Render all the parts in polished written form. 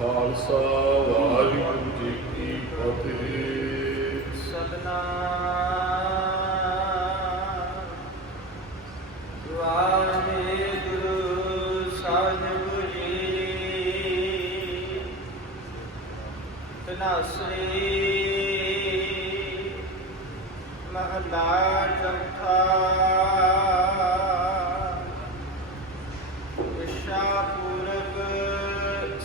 खालसा वाहिगुरू जी की फतेह। सतनाम वाहिगुरू साहिब जी। तनासरी महला चौथा। इच्छा पूरक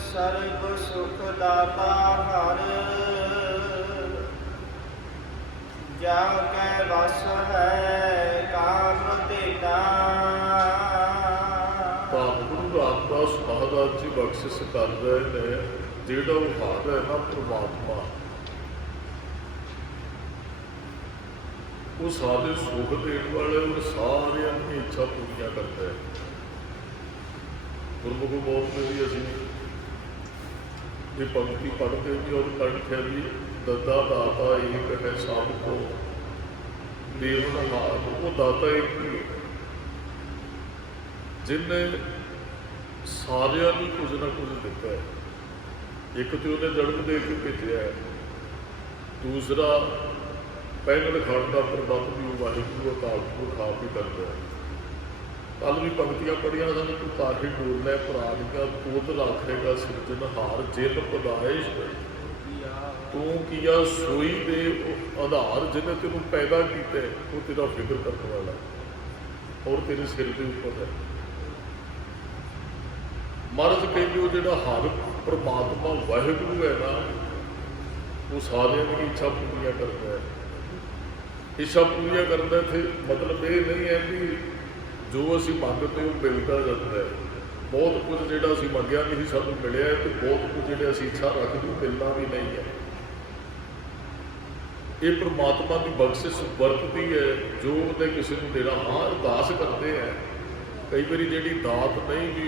सर्ब सुख दाता हर, जा कै बस है काम तेरा। ਧੰਨ ਗੁਰੂ ਰਾਮਦਾਸ ਮਹਾਰਾਜ ਜੀ ਬਖਸ਼ਿਸ਼ ਕਰ ਰਹੇ ਨੇ, ਜਿਹੜਾ ਉਹ ਹਾਰ ਹੈ ਨਾ ਪ੍ਰਮਾਤਮਾ, ਉਹ ਸਾਰੇ ਸੁਖ ਦੇਣ ਵਾਲੇ, ਉਹ ਸਾਰਿਆਂ ਦੀ ਇੱਛਾ ਪੂਰੀਆਂ ਕਰਦਾ ਹੈ। ਗੁਰਮੁਖ ਬੋਲਦੇ ਵੀ ਅਸੀਂ ਇਹ ਪੰਕਤੀ ਪੜ੍ਹਦੇ ਵੀ ਔਰ ਕੰਠਿਆ ਵੀ ਦੱਦਾ ਦਾਤਾ ਇੱਕ ਹੈ ਸਭ ਕੋ ਦੇਵਨਹਾਰ। ਉਹ ਦਾਤਾ ਇੱਕ ਹੀ ਹੈ ਜਿਹਨੇ ਸਾਰਿਆਂ ਨੂੰ ਕੁਝ ਨਾ ਕੁਝ ਦਿੱਤਾ ਹੈ। ਇੱਕ ਤੇ ਉਹਨੇ ਜਨਮ ਦੇ ਕੇ ਭੇਜਿਆ ਹੈ, ਦੂਸਰਾ ਪਹਿਨਣ ਖਾਣ ਦਾ ਪ੍ਰਬੰਧ ਵੀ ਉਹ ਵਾਹਿਗੁਰੂ ਅਕਾਲ ਪੁਰਖ ਆਪ ਹੀ ਕਰਦਾ ਹੈ। ਕੱਲ੍ਹ ਵੀ ਪੰਕਤੀਆਂ ਪੜ੍ਹੀਆਂ ਸਨ, ਤੂੰ ਤਾਹੀ ਡੋਲੈ ਪ੍ਰਾਣੀਆਂ ਤੁਧ ਰਾਖੇਗਾ ਸਿਰਜਣਹਾਰ, ਜਿਨ ਪਦਾਇਸ਼ ਤੂੰ ਕੀਆ ਸੋਈ ਦੇ ਆਧਾਰ, ਜਿਹਨੇ ਤੈਨੂੰ ਪੈਦਾ ਕੀਤਾ ਉਹ ਤੇਰਾ ਫਿਕਰ ਕਰਨ ਵਾਲਾ ਔਰ ਤੇਰੇ ਸਿਰ ਦੇ ਉੱਪਰ ਹੈ। ਮਹਾਰਾਜ ਕਹਿੰਦੇ ਉਹ ਜਿਹੜਾ ਹਰ ਪ੍ਰਮਾਤਮਾ ਵਾਹਿਗੁਰੂ ਹੈ ਨਾ, ਉਹ ਸਾਰਿਆਂ ਦੀ ਇੱਛਾ ਪੂਰੀਆਂ ਕਰਦਾ ਹੈ। ਇੱਛਾ ਪੂਰੀਆਂ ਕਰਦਾ ਇੱਥੇ ਮਤਲਬ ਇਹ ਨਹੀਂ ਹੈ ਵੀ ਜੋ ਅਸੀਂ ਮੰਗਦੇ ਉਹ ਮਿਲਦਾ ਜਾਂਦਾ ਹੈ। ਬਹੁਤ ਕੁਝ ਜਿਹੜਾ ਅਸੀਂ ਮੰਗਿਆ ਨਹੀਂ ਸਾਨੂੰ ਮਿਲਿਆ, ਅਤੇ ਬਹੁਤ ਕੁਝ ਜਿਹੜੇ ਅਸੀਂ ਇੱਛਾ ਰੱਖਦੇ ਉਹ ਮਿਲਣਾ ਵੀ ਨਹੀਂ ਹੈ। ਇਹ ਪ੍ਰਮਾਤਮਾ ਦੀ ਬਖਸ਼ਿਸ਼ ਵਰਤਦੀ ਹੈ ਜੋ ਉਹਨੇ ਕਿਸੇ ਨੂੰ ਦੇਣਾ। ਹਾਂ, ਅਰਦਾਸ ਕਰਦੇ ਹੈ ਕਈ ਵਾਰੀ, ਜਿਹੜੀ ਦਾਤ ਨਹੀਂ ਵੀ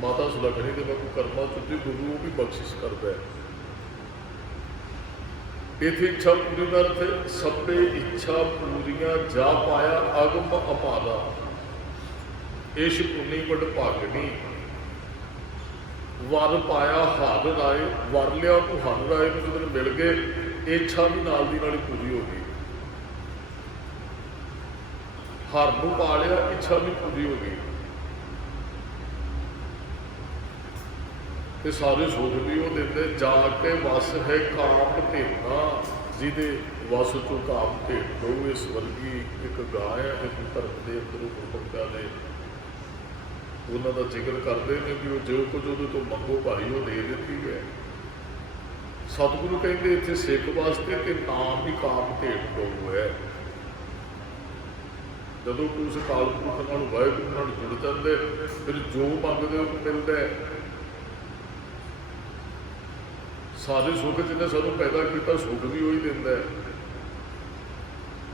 ਮਾਤਾ ਸੁਲੱਖਣੀ ਦੇ ਵਾਂਗੂ ਕਰਮਾਂ ਚੁੱਕੀ, ਗੁਰੂ ਉਹ ਵੀ ਬਖਸ਼ਿਸ਼ ਕਰਦਾ ਹੈ। ਇੱਥੇ ਇੱਛਾ ਪੂਰੀ ਦਾ ਅਰਥ ਸਭੇ ਇੱਛਾ ਪੂਰੀਆਂ ਜਾ ਪਾਇਆ ਅਗਮ ਅਪਾਦਾ, ਇਸ਼ ਪੁੰਨੀ ਵਡ ਭਾਗਣੀ, ਵਰ ਪਾਇਆ ਹਰ ਰਾਏ। ਵਰ ਲਿਆ ਉਹਨੂੰ ਹਰ ਰਾਏ ਨੂੰ ਜਦੋਂ ਮਿਲ ਗਏ, ਇੱਛਾ ਵੀ ਨਾਲ ਦੀ ਨਾਲ ਹੀ ਪੂਰੀ ਹੋ ਗਈ। ਹਰ ਨੂੰ ਪਾ ਲਿਆ, ਇੱਛਾ ਵੀ ਪੂਰੀ ਹੋ ਗਈ, ਤੇ ਸਾਰੇ ਸੁਖ ਵੀ ਉਹ ਦਿੰਦੇ। ਜਾ ਕੇ ਵਸ ਹੈ ਕਾਮ ਢੇਰਨਾ, ਜਿਹਦੇ ਵਸ ਚੋਂ ਕਾਮ ਢੇਰ ਲਓ। ਇਸ ਵਰਗੀ ਇੱਕ ਗਾਂ ਹੈ, ਇੱਕ ਧਰਮ ਦੇ ਅੰਦਰ ਗੁਰਮੁਖਾਂ ਨੇ ਉਹਨਾਂ ਦਾ ਜ਼ਿਕਰ ਕਰਦੇ ਨੇ ਵੀ ਉਹ ਜੋ ਕੁਝ ਉਹਦੇ ਤੋਂ ਮੰਗੋ ਭਾਈ ਉਹ ਦੇ ਦਿੱਤੀ ਹੈ। ਸਤਿਗੁਰੂ ਕਹਿੰਦੇ ਇੱਥੇ ਸਿੱਖ ਵਾਸਤੇ ਕਿ ਨਾਮ ਹੀ ਕਾਮ ਢੇਰ ਲਓ ਹੈ। ਜਦੋਂ ਕੋਈ ਉਸ ਅਕਾਲ ਪੁਰਖ ਨਾਲ ਵਾਹਿਗੁਰੂ ਨਾਲ ਜੁੜ ਜਾਂਦੇ, ਫਿਰ ਜੋ ਮੰਗਦੇ ਉਹਨੂੰ ਮਿਲਦਾ ਹੈ। ਸਾਰੇ ਸੁੱਖ ਜਿਹਨੇ ਸਾਨੂੰ ਪੈਦਾ ਕੀਤਾ, ਸੁੱਖ ਵੀ ਉਹੀ ਦਿੰਦਾ ਹੈ।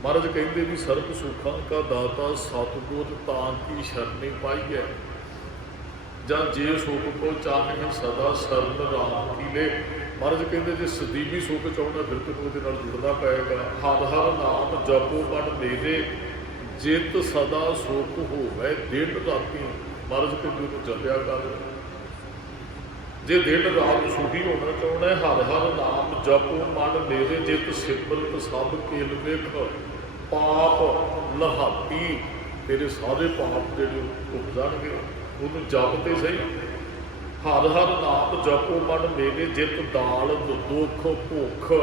ਮਹਾਰਾਜ ਕਹਿੰਦੇ ਵੀ ਸਰਬ ਸੁੱਖਾਂ ਕਾ ਦਾਤਾ ਸਤਿਗੁਰ ਤਾਂ ਕੀ ਸ਼ਰਨੀ ਪਾਈ ਹੈ, ਜਾਂ ਜੇ ਸੁੱਖ ਕੋ ਚਾਹੇ ਸਦਾ ਸਰਨ ਰਾਮ ਕੀ ਲੈ। ਮਹਾਰਾਜ ਕਹਿੰਦੇ ਜੇ ਸਦੀਵੀ ਸੁੱਖ ਚਾਹੁੰਦਾ ਫਿਰ ਤੈਨੂੰ ਉਹਦੇ ਨਾਲ ਜੁੜਨਾ ਪਏਗਾ। ਹਰ ਹਰ ਨਾਮ ਜਪੋ ਮਨ ਮੇਰੇ, ਜਿਤ ਸਦਾ ਸੁੱਖ ਹੋਵੇ ਦਿਨ ਰਾਤੀ। ਮਹਾਰਾਜ ਕਹਿੰਦੇ ਉਹਨੂੰ ਜਪਿਆ ਕਰ। ਜੇ ਦਿਨ ਰਾਤ ਸੁਖੀ ਹੋਣਾ ਚਾਹੁੰਦਾ, ਹਰ ਹਰ ਨਾਮ ਜਪੋ ਮਨ ਮੇਰੇ, ਜਿਤ ਸਿਮਰਤ ਸਭ ਕੇਲ ਵੇਖ। ਪਾਪ ਲਹਾਤੀ, ਤੇਰੇ ਸਾਰੇ ਪਾਪ ਜਿਹੜੇ ਧੁੱਪ ਜਾਣਗੇ। ਉਹਨੂੰ ਜਪ ਤੇ ਸਹੀ। ਹਰ ਹਰ ਨਾਮ ਜਪੋ ਮਨ ਮੇਰੇ, ਜਿਤ ਦਾਲ ਦੁੱਖ ਭੁੱਖ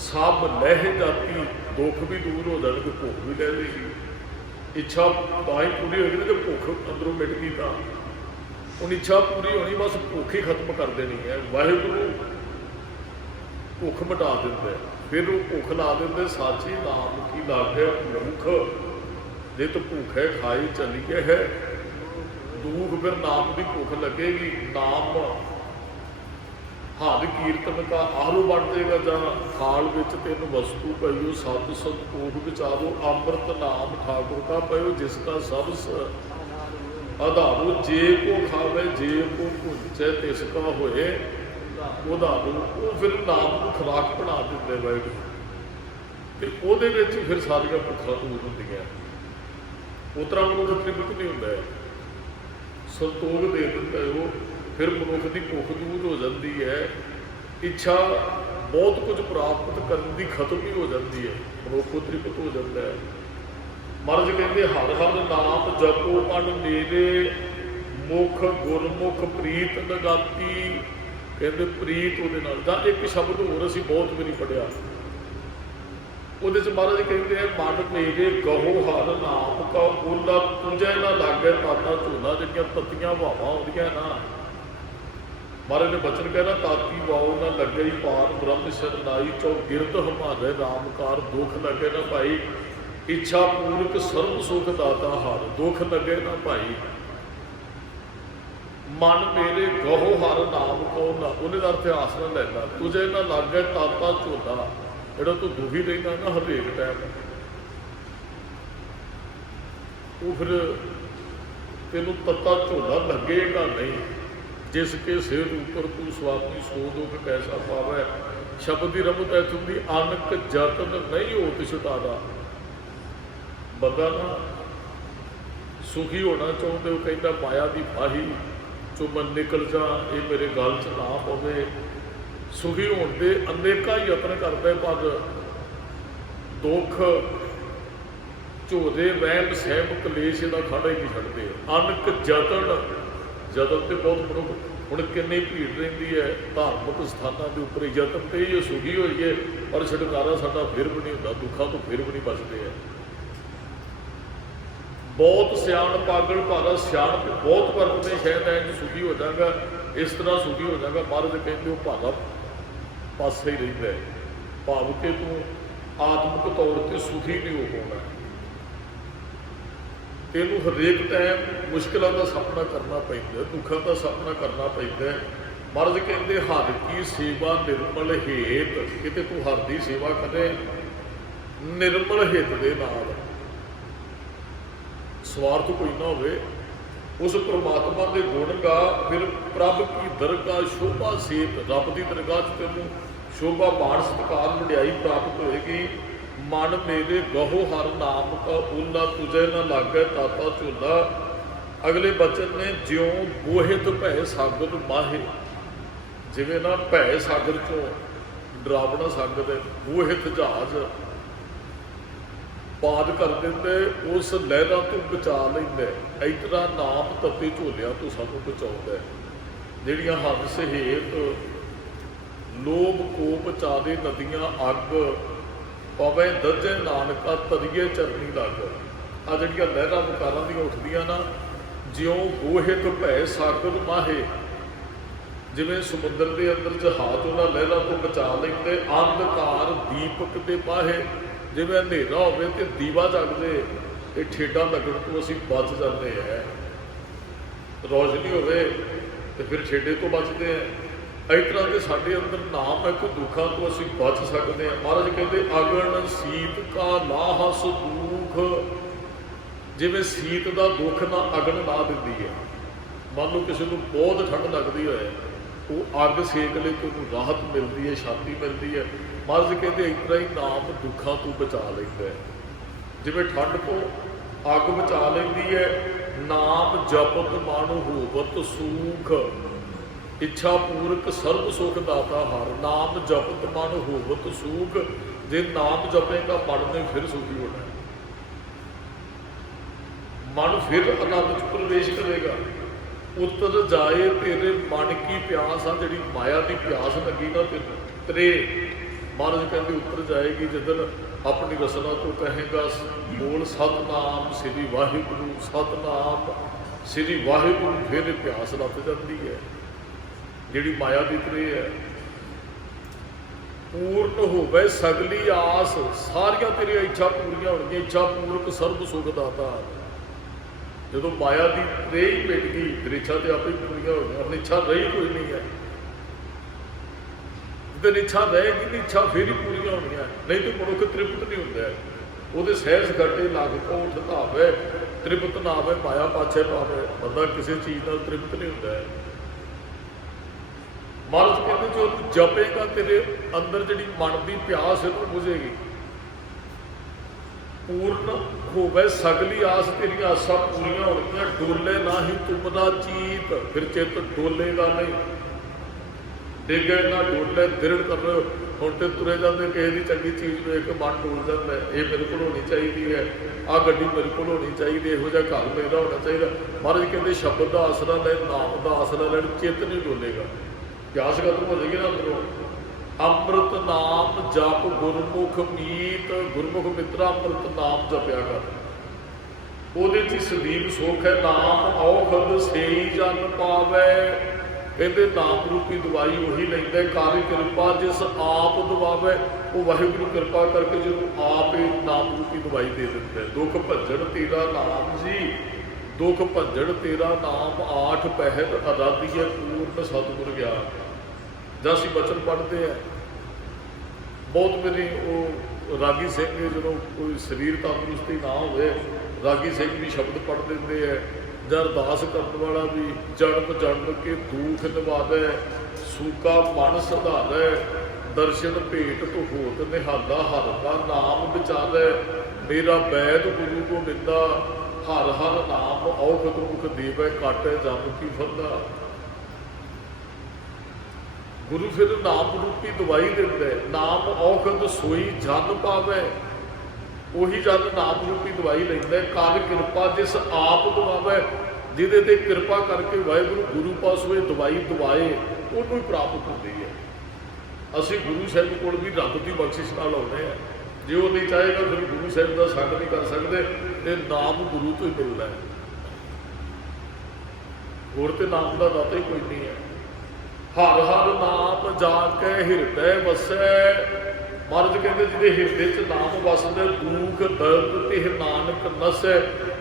ਸਭ ਲਹਿ ਜਾਤੀ। ਦੁੱਖ ਵੀ ਦੂਰ ਹੋ ਜਾਣਗੇ, ਭੁੱਖ ਵੀ ਲੈ ਲੇਗੀ। ਇੱਛਾ ਤਾਂ ਹੀ ਪੂਰੀ ਹੋਏਗੀ ਕਿ ਭੁੱਖ ਅੰਦਰੋਂ ਮਿਟ ਗਈ। ਤਾਂ ਹੁਣ ਇੱਛਾ ਪੂਰੀ ਹੋਣੀ, ਬਸ ਭੁੱਖ ਹੀ ਖਤਮ ਕਰ ਦੇਣੀ ਹੈ। ਵਾਹਿਗੁਰੂ ਭੁੱਖ ਮਿਟਾ ਦਿੰਦਾ, ਫਿਰ ਉਹ ਭੁੱਖ ਲਾ ਦਿੰਦੇ। ਸਾਚੀ ਨਾਮ ਕੀ ਲਾਗੇ ਭੁੱਖ, ਜੇ ਤੂੰ ਭੁੱਖ ਹੈ ਖਾਈ ਚੱਲੀਏ ਹੈ ਦੁੱਖ, ਫਿਰ ਨਾਮ ਦੀ ਭੁੱਖ ਲੱਗੇਗੀ। ਨਾਮ ਹਰ ਕੀਰਤਨ ਦਾ ਆਰੂ ਬਣ ਜਾਏਗਾ। ਜਾਂ ਖਾਲ ਵਿੱਚ ਤੈਨੂੰ ਵਸਤੂ ਪਈਓ, ਸਤ ਸੰਤੋਖ ਵਿਚਾਰੋ। ਅੰਮ੍ਰਿਤ ਨਾਮ ਠਾਕੁਰ ਕਾ ਪਇਓ, ਜਿਸ ਦਾ ਸਭ ਆਧਾਰੂ। ਜੇ ਕੋ ਖਾਵੇ ਜੇ ਕੋ ਭੁੰਚੈ, ਤਿਸ ਕਾ ਹੋਏ ਉਧਾਰੂ। ਉਹ ਫਿਰ ਨਾਮ ਨੂੰ ਖੁਰਾਕ ਬਣਾ ਦਿੰਦੇ ਵਾਹਿਗੁਰੂ, ਤੇ ਉਹਦੇ ਵਿੱਚ ਫਿਰ ਸਾਰੀਆਂ ਭੁੱਖਾਂ ਦੂਰ ਹੁੰਦੀਆਂ। ਉਸ ਤਰ੍ਹਾਂ ਉਹਨੂੰ ਤ੍ਰਿਪਤ ਨਹੀਂ ਹੁੰਦਾ, ਸੰਤੋਖ ਦੇ ਦਿੰਦਾ ਉਹ। फिर मनुख की भुख दूर हो जाती है, इच्छा बहुत कुछ प्राप्त करने की खत्म ही हो जाती है, मनुख तृप्त हो जाता है। महाराज कहते हर हर नाम जपो अन मेरे मुख गुरमुख प्रीत लगाती। कहते प्रीत ਉਹਦੇ ਨਾਲ ਜਾਂ एक शब्द होर ਅਸੀਂ बहुत बारी पढ़िया, ਉਹਦੇ ਚ महाराज कहते हैं मन मेरे गहो हर नाम का ओला तुझे ना लागे ताता झोला। ਜਿਹੜੀਆਂ ਤਤੀਆਂ ਹਵਾਵਾਂ ਆਉਂਦੀਆਂ ਨਾ, महाराज ने बचन कहना ताती वाओ ना लगे ही पार ब्रह्म शरनाई चौ गिरद हमारे रामकार दुख लगे ना भाई। इच्छा पूर्वक सर्व सुख दाता हार दुख लगे ना भाई। मन मेरे गहो हर नाम को ना, उन्हें का इतिहास ना लेना तुझे ना लागे ताता झोला। जो तू दुखी रहना ना हरेक टाइम, वो फिर तेन तत्ता झोला लगेगा नहीं। जिसके सिर ऊपर तू स्वामी सो दुख कैसा पावे। शब्द की रमत ऐसी होंगी अनक जतन नहीं होत छुटारा। बंदा ना सुखी होना चाहते हो, कहता माया की फाही चो मैं निकल जा, ये मेरे गल च ना पवे। सुखी होने के अनेका यत्न करता है, पर दुख झोरे वहम सहम कलेश का खड़ा ही नहीं छड्डदे। अनक जतन, जतन तो बहुत मनुख हुण किन्नी भीड़ रहिंदी है धार्मिक स्थानों के उपर, यतन तो ये सुखी होइए पर छुटकारा साडा फिर भी नहीं होंदा, दुखों तो फिर भी नहीं बचते हैं। बहुत सियाण पागल भारा सियाण बहुत वरतते, शायद इंज सुखी हो जाएगा, इस तरह सुखी हो जाएगा। महाराज कहते हो भागा पासे ही रहिंदा है, भाव के तू आत्मिक तौर पर सुखी नहीं हो पाना। तेनू हरेक टाइम मुश्किलों का सामना करना पैंदा, दुखों का सामना करना पैंदा। महाराज कहते हर की सेवा निर्मल हेत, किते तू हर की सेवा करे निर्मल हित दे नाल, स्वार्थ कोई ना होवे। उस परमात्मा के गुण गा, फिर प्रभ की दरगाह शोभा सेत, रब की दरगाह च तेनू शोभा मान सत्कार वड्याई प्राप्त होएगी। मन मेरे गहो हर नाम का ओला तुझे न लागे ताता झोला। अगले बचन ने ज्यों बोहित भै सागर माहे, जिवें ना भै सागर चों डरावना सागर है, बोहित जहाज पार कर देंदे, उस लहरां तो बचा लैंदा। इस तरह नाम तत्ते झोलियां तो सानूं बचाउंदा है। जिहड़ियां हद सहेत लोभ कोप चादे नदियां अग पवे दजे नानका तरिए चरनी लग। आ जिहड़ियां लहरां विकारां दी उठदियां ना, ज्यों बोहित भै सागर माहे, जिवें समुद्र के अंदर जहाज उन्हां लहरां तो बचा लैंदे। अंधकार दीपक दे पाहे, जिवें अंधेरा होवे ते दीवा जगदे ते ठेडा लगण तो असीं बच जाते हैं। रोशनी होवे ते फिर ठेडे तो बचते हैं। इस तरह के साडे अंदर नाम है कि दुखों तो असीं बच सकते हैं। महाराज कहते अगन सीत का लाहस दुख, जिवें सीत का दुख ना अगन ला दिंदी है। मान लो किसी को बहुत ठंड लगती है, वो अग सेक ले तो राहत मिलती है, शांति मिलती है। महाराज कहते इस तरह ही नाम दुखों तो बचा लेंदा है। जिवें ठंड तो अग बचा लेंदी है, नाम जपत मन होवत सूख। इच्छा पूर्वक सर्व सुख दाता हर, नाम जपत मन होवत सूख। जे नाम जपेगा मन ने फिर सुखी होना है, मन फिर आनंद च प्रवेश करेगा। उतर जाए तेरे मन की प्यास, आ जी माया की प्यास लगी ना तेरे, महाराज कहते उतर जाएगी जिदन अपनी रसना तो कहेगा बोल सतनाम श्री वाहिगुरु, सतनाम श्री वाहिगुरु, फिर प्यास लग जाती है। जिहड़ी माया की तरे है पूर्ण होवे सगली आस, सारिया तेरिया इच्छा पूरियां होणगियां। इच्छा पूर्वक सर्व सुख दाता, जो माया की तरे ही मिट गई फिर इच्छा तो आप ही पूरियां हो गई। इच्छा रही कोई नहीं है, जिस इच्छा रहेगी तो इच्छा फिर ही पूरियां होणगियां, नहीं तो मनुख तृप्त नहीं होंदा। ਉਹਦੇ ਸਹਿਜ ਸਗਾਟੇ ਲੱਗ ਕੋਠ ਧਾਵੇ, ਤ੍ਰਿਪਤ ਨਾ ਆਵੇ ਮਾਇਆ ਪਾਛੇ ਪਾਵੇ। ਬੰਦਾ ਕਿਸੇ ਚੀਜ਼ ਨਾਲ ਤ੍ਰਿਪਤ ਨਹੀਂ ਹੁੰਦਾ ਹੈ। महाराज कहते जो जपेगा तेरे अंदर जी मन की प्यास है वो बुझेगी। पूर्ण ਹੋਵੇ ਸਗਲੀ ਆਸ ਤੇਰੀਆਂ ਆਸਾਂ ਪੂਰੀਆਂ ਹੋਣਗੀਆਂ। ਡੋਲੇ ਨਾ ਹੀ ਤੁਮ ਦਾ ਚੀਤ, ਫਿਰ ਚਿੱਤ ਡੋਲੇਗਾ ਨਹੀਂ। ਡਿੱਗੇ ਨਾ ਡੋਲੇ ਦ੍ਰਿੜ ਕਰ। ਹੁਣ ਤੇ ਤੁਰੇ ਜਾਂਦੇ ਕਿਸੇ ਦੀ ਚੰਗੀ ਚੀਜ਼ ਵੇਖ ਕੇ ਮਨ ਡੋਲ ਜਾਂਦਾ ਹੈ, ਇਹ ਮੇਰੇ ਕੋਲ ਹੋਣੀ ਚਾਹੀਦੀ ਹੈ, ਆਹ ਗੱਡੀ ਮੇਰੇ ਕੋਲ ਹੋਣੀ ਚਾਹੀਦੀ, ਇਹੋ ਜਿਹਾ ਘਰ ਮੇਰਾ ਹੋਣਾ ਚਾਹੀਦਾ। ਮਹਾਰਾਜ ਕਹਿੰਦੇ ਸ਼ਬਦ ਦਾ ਆਸਰਾ ਲੈ, ਨਾਮ ਦਾ ਆਸਰਾ ਲੈਣ, ਚਿੱਤ ਨਹੀਂ ਡੋਲੇਗਾ। ਪਿਆਸ ਖਤਮ ਹੋ ਜਾਏਗੀ ਨਾ ਅੰਦਰੋਂ। ਅੰਮ੍ਰਿਤ ਨਾਮ ਜਪ ਗੁਰਮੁਖ ਮੀਤ, ਗੁਰਮੁਖ ਮਿੱਤਰਾ ਅੰਮ੍ਰਿਤ ਨਾਮ ਜਪਿਆ ਕਰ, ਉਹਦੇ 'ਚ ਸਦੀਵ ਸੁਖ ਹੈ। ਨਾਮ ਔਖਦ ਸੇਈ ਜਨ ਪਾਵੇ। ਕਹਿੰਦੇ ਨਾਮ ਰੂਪੀ ਦਵਾਈ ਉਹੀ ਲੈਂਦਾ, ਕਾਰੀ ਕਿਰਪਾ ਜਿਸ ਆਪ ਦਵਾਵੇ। ਉਹ ਵਾਹਿਗੁਰੂ ਕਿਰਪਾ ਕਰਕੇ ਜਿਹਨੂੰ ਆਪ ਹੀ ਨਾਮ ਰੂਪੀ ਦਵਾਈ ਦੇ ਦਿੰਦਾ। ਦੁੱਖ ਭੱਜਣ ਤੇਰਾ ਨਾਮ ਜੀ, ਦੁੱਖ ਭੱਜਣ ਤੇਰਾ ਨਾਮ, ਆਠ ਪਹਿਰ ਆਜ਼ਾਦੀ ਹੈ ਪੂਰਨ ਸਤਿਗੁਰ ਗਿਆਨ। ਜਾਂ ਅਸੀਂ ਬਚਨ ਪੜ੍ਹਦੇ ਆ ਬਹੁਤ ਮੇਰੀ, ਉਹ ਰਾਗੀ ਸਿੰਘ ਜਦੋਂ ਕੋਈ ਸਰੀਰ ਤੰਦਰੁਸਤੀ ਨਾ ਹੋਵੇ, ਰਾਗੀ ਸਿੰਘ ਵੀ ਸ਼ਬਦ ਪੜ੍ਹ ਦਿੰਦੇ ਹੈ। ਜਾਂ ਅਰਦਾਸ ਕਰਨ ਵਾਲਾ ਵੀ ਜਨਮ ਜਨਮ ਕੇ ਦੁੱਖ ਨਿਵਾਵੇ, ਸੂਕਾ ਮਨ ਸੁਧਾਰੈ, ਦਰਸ਼ਨ ਭੇਟ ਤੋ ਹੋਤ ਨਿਹਾਲਾ, ਹਰ ਦਾ ਨਾਮ ਵਿਚਾਰੈ, ਮੇਰਾ ਬੈਦ ਗੁਰੂ ਕੋ ਨਿੰਦਾ, ਹਰ ਹਰ ਨਾਮ ਔਖਦ ਮੁਖ ਦੇਵੈ, ਕਾਟੈ ਜਮ ਕੀ ਫਰਦਾ। ਗੁਰੂ ਫਿਰ ਨਾਮ ਰੂਪੀ ਦਵਾਈ ਦਿੰਦਾ। ਨਾਮ ਔਖਦ ਸੋਈ ਜਨ ਪਾਵੇ, ਉਹੀ ਜਨ ਨਾਮ ਰੂਪੀ ਦਵਾਈ ਲੈਂਦਾ। ਕਾਲ ਕਿਰਪਾ ਜਿਸ ਆਪ ਦਵਾਵੇ, ਜਿਹਦੇ ਤੇ ਕਿਰਪਾ ਕਰਕੇ ਵਾਹਿਗੁਰੂ ਗੁਰੂ ਪਾਸੋਂ ਇਹ ਦਵਾਈ ਦਵਾਏ, ਉਹਨੂੰ ਹੀ ਪ੍ਰਾਪਤ ਹੁੰਦੀ ਹੈ। ਅਸੀਂ ਗੁਰੂ ਸਾਹਿਬ ਕੋਲ ਵੀ ਰੱਬ ਦੀ ਬਖਸ਼ਿਸ਼ ਨਾਲ ਆਉਂਦੇ ਹਾਂ। ਜੇ ਉਹ ਨਹੀਂ ਚਾਹੇਗਾ ਫਿਰ ਗੁਰੂ ਸਾਹਿਬ ਦਾ ਸੰਗ ਨਹੀਂ ਕਰ ਸਕਦੇ, ਤੇ ਨਾਮ ਗੁਰੂ ਤੋਂ ਹੀ ਮਿਲਦਾ ਹੈ। ਹੋਰ ਤੇ ਨਾਮ ਦਾ ਦਾਤਾ ਹੀ ਕੋਈ ਨਹੀਂ ਹੈ। ਹਰ ਹਰ ਨਾਮ ਜਾ ਕੇ ਹਿਰਦੈ ਵਸੈ। ਮਹਾਰਾਜ ਕਹਿੰਦੇ ਜਿਹਦੇ ਹਿਰਦੇ 'ਚ ਨਾਮ ਵਸਦਾ, ਦੁੱਖ ਦਰਦ ਤੇ ਨਾਨਕ ਨਸੈ,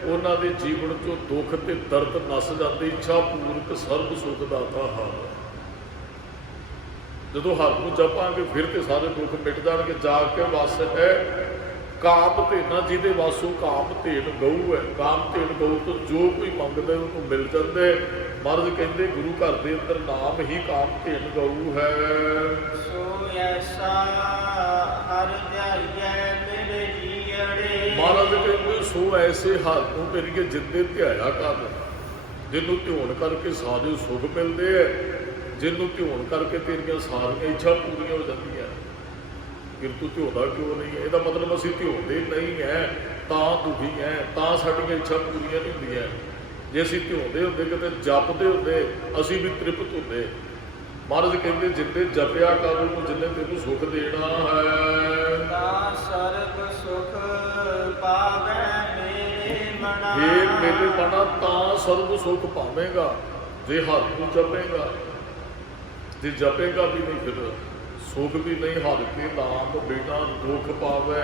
ਉਹਨਾਂ ਦੇ ਜੀਵਨ 'ਚੋਂ ਦੁੱਖ ਤੇ ਦਰਦ ਨਸ ਜਾਂਦੇ। ਇੱਛਾ ਪੂਰਕ ਸਰਬ ਸੁਖ ਦਾਤਾ ਹਰਿ। ਜਦੋਂ ਹਰਿ ਨੂੰ ਜਪਾਂਗੇ ਫਿਰ ਤੇ ਸਾਰੇ ਦੁੱਖ ਮਿਟ ਜਾਣਗੇ। ਜਾ ਕੇ ਵਸ ਹੈ ਕਾਮ ਧੇਨਾ, ਜਿਹਦੇ ਵਾਸੋਂ ਕਾਮ ਧੇਨ ਗਊ ਹੈ। ਕਾਮ ਧੇਨ ਗਊ ਤੋਂ ਜੋ ਕੋਈ ਮੰਗਦਾ ਉਹਨੂੰ ਮਿਲ ਜਾਂਦਾ। ਮਹਾਰਾਜ ਕਹਿੰਦੇ ਗੁਰੂ ਘਰ ਦੇ ਅੰਦਰ ਨਾਮ ਹੀ ਕਾਮ ਧੇਨ ਗਊ ਹੈ। ਸੋ ਐਸਾ ਹਰ ਧਿਆਈਐ ਮੇਰੇ ਜੀਅੜੇ। ਮਹਾਰਾਜ ਕਹਿੰਦੇ ਸੋ ਐਸੇ ਹਰ ਨੂੰ ਮੇਰੀਏ ਜਿੰਦੇ ਧਿਆਇਆ ਕਰ, ਜਿਹਨੂੰ ਧਿਆਉਣ ਕਰਕੇ ਸਾਰੇ ਸੁੱਖ ਮਿਲਦੇ ਹੈ, ਜਿਹਨੂੰ ਧਿਆਉਣ ਕਰਕੇ ਤੇਰੀਆਂ ਸਾਰੀਆਂ ਇੱਛਾ ਪੂਰੀਆਂ ਹੋ ਜਾਂਦੀਆਂ। ਫਿਰ ਤੂੰ ਧਿਆਉਂਦਾ ਕਿਉਂ ਨਹੀਂ ਹੈ? ਇਹਦਾ ਮਤਲਬ ਅਸੀਂ ਧਿਆਉਂਦੇ ਨਹੀਂ ਹੈ ਤਾਂ ਦੁਖੀ ਹੈ, ਤਾਂ ਸਾਡੀਆਂ ਇੱਛਾ ਪੂਰੀਆਂ ਨਹੀਂ ਹੁੰਦੀਆਂ। ਜੇ ਅਸੀਂ ਧਿਆਉਂਦੇ ਹੁੰਦੇ, ਕਿਤੇ ਜਪਦੇ ਹੁੰਦੇ, ਅਸੀਂ ਵੀ ਤ੍ਰਿਪਤ ਹੁੰਦੇ। ਮਹਾਰਾਜ ਕਹਿੰਦੇ ਜਿੰਨੇ ਜਪਿਆ ਕਰ ਉਹਨੂੰ, ਜਿੰਨੇ ਤੈਨੂੰ ਸੁੱਖ ਦੇਣਾ ਹੈ, ਤਾਂ ਸਰਬ ਸੁਖ ਪਾਵੈ ਮੇਰੇ ਮਨਾ। ਇਹ ਮੇਰੇ ਮਨਾ ਤਾਂ ਸਰਬ ਸੁਖ ਪਾਵੇਂਗਾ ਜੇ ਹਰ ਨੂੰ ਜਪੇਗਾ। ਜੇ ਜਪੇਗਾ ਵੀ ਨਹੀਂ ਫਿਰ ਸੁਖ ਵੀ ਨਹੀਂ। ਹਰ ਕੇ ਨਾਮ ਬਿਨਾ ਦੁੱਖ ਪਾਵੇ,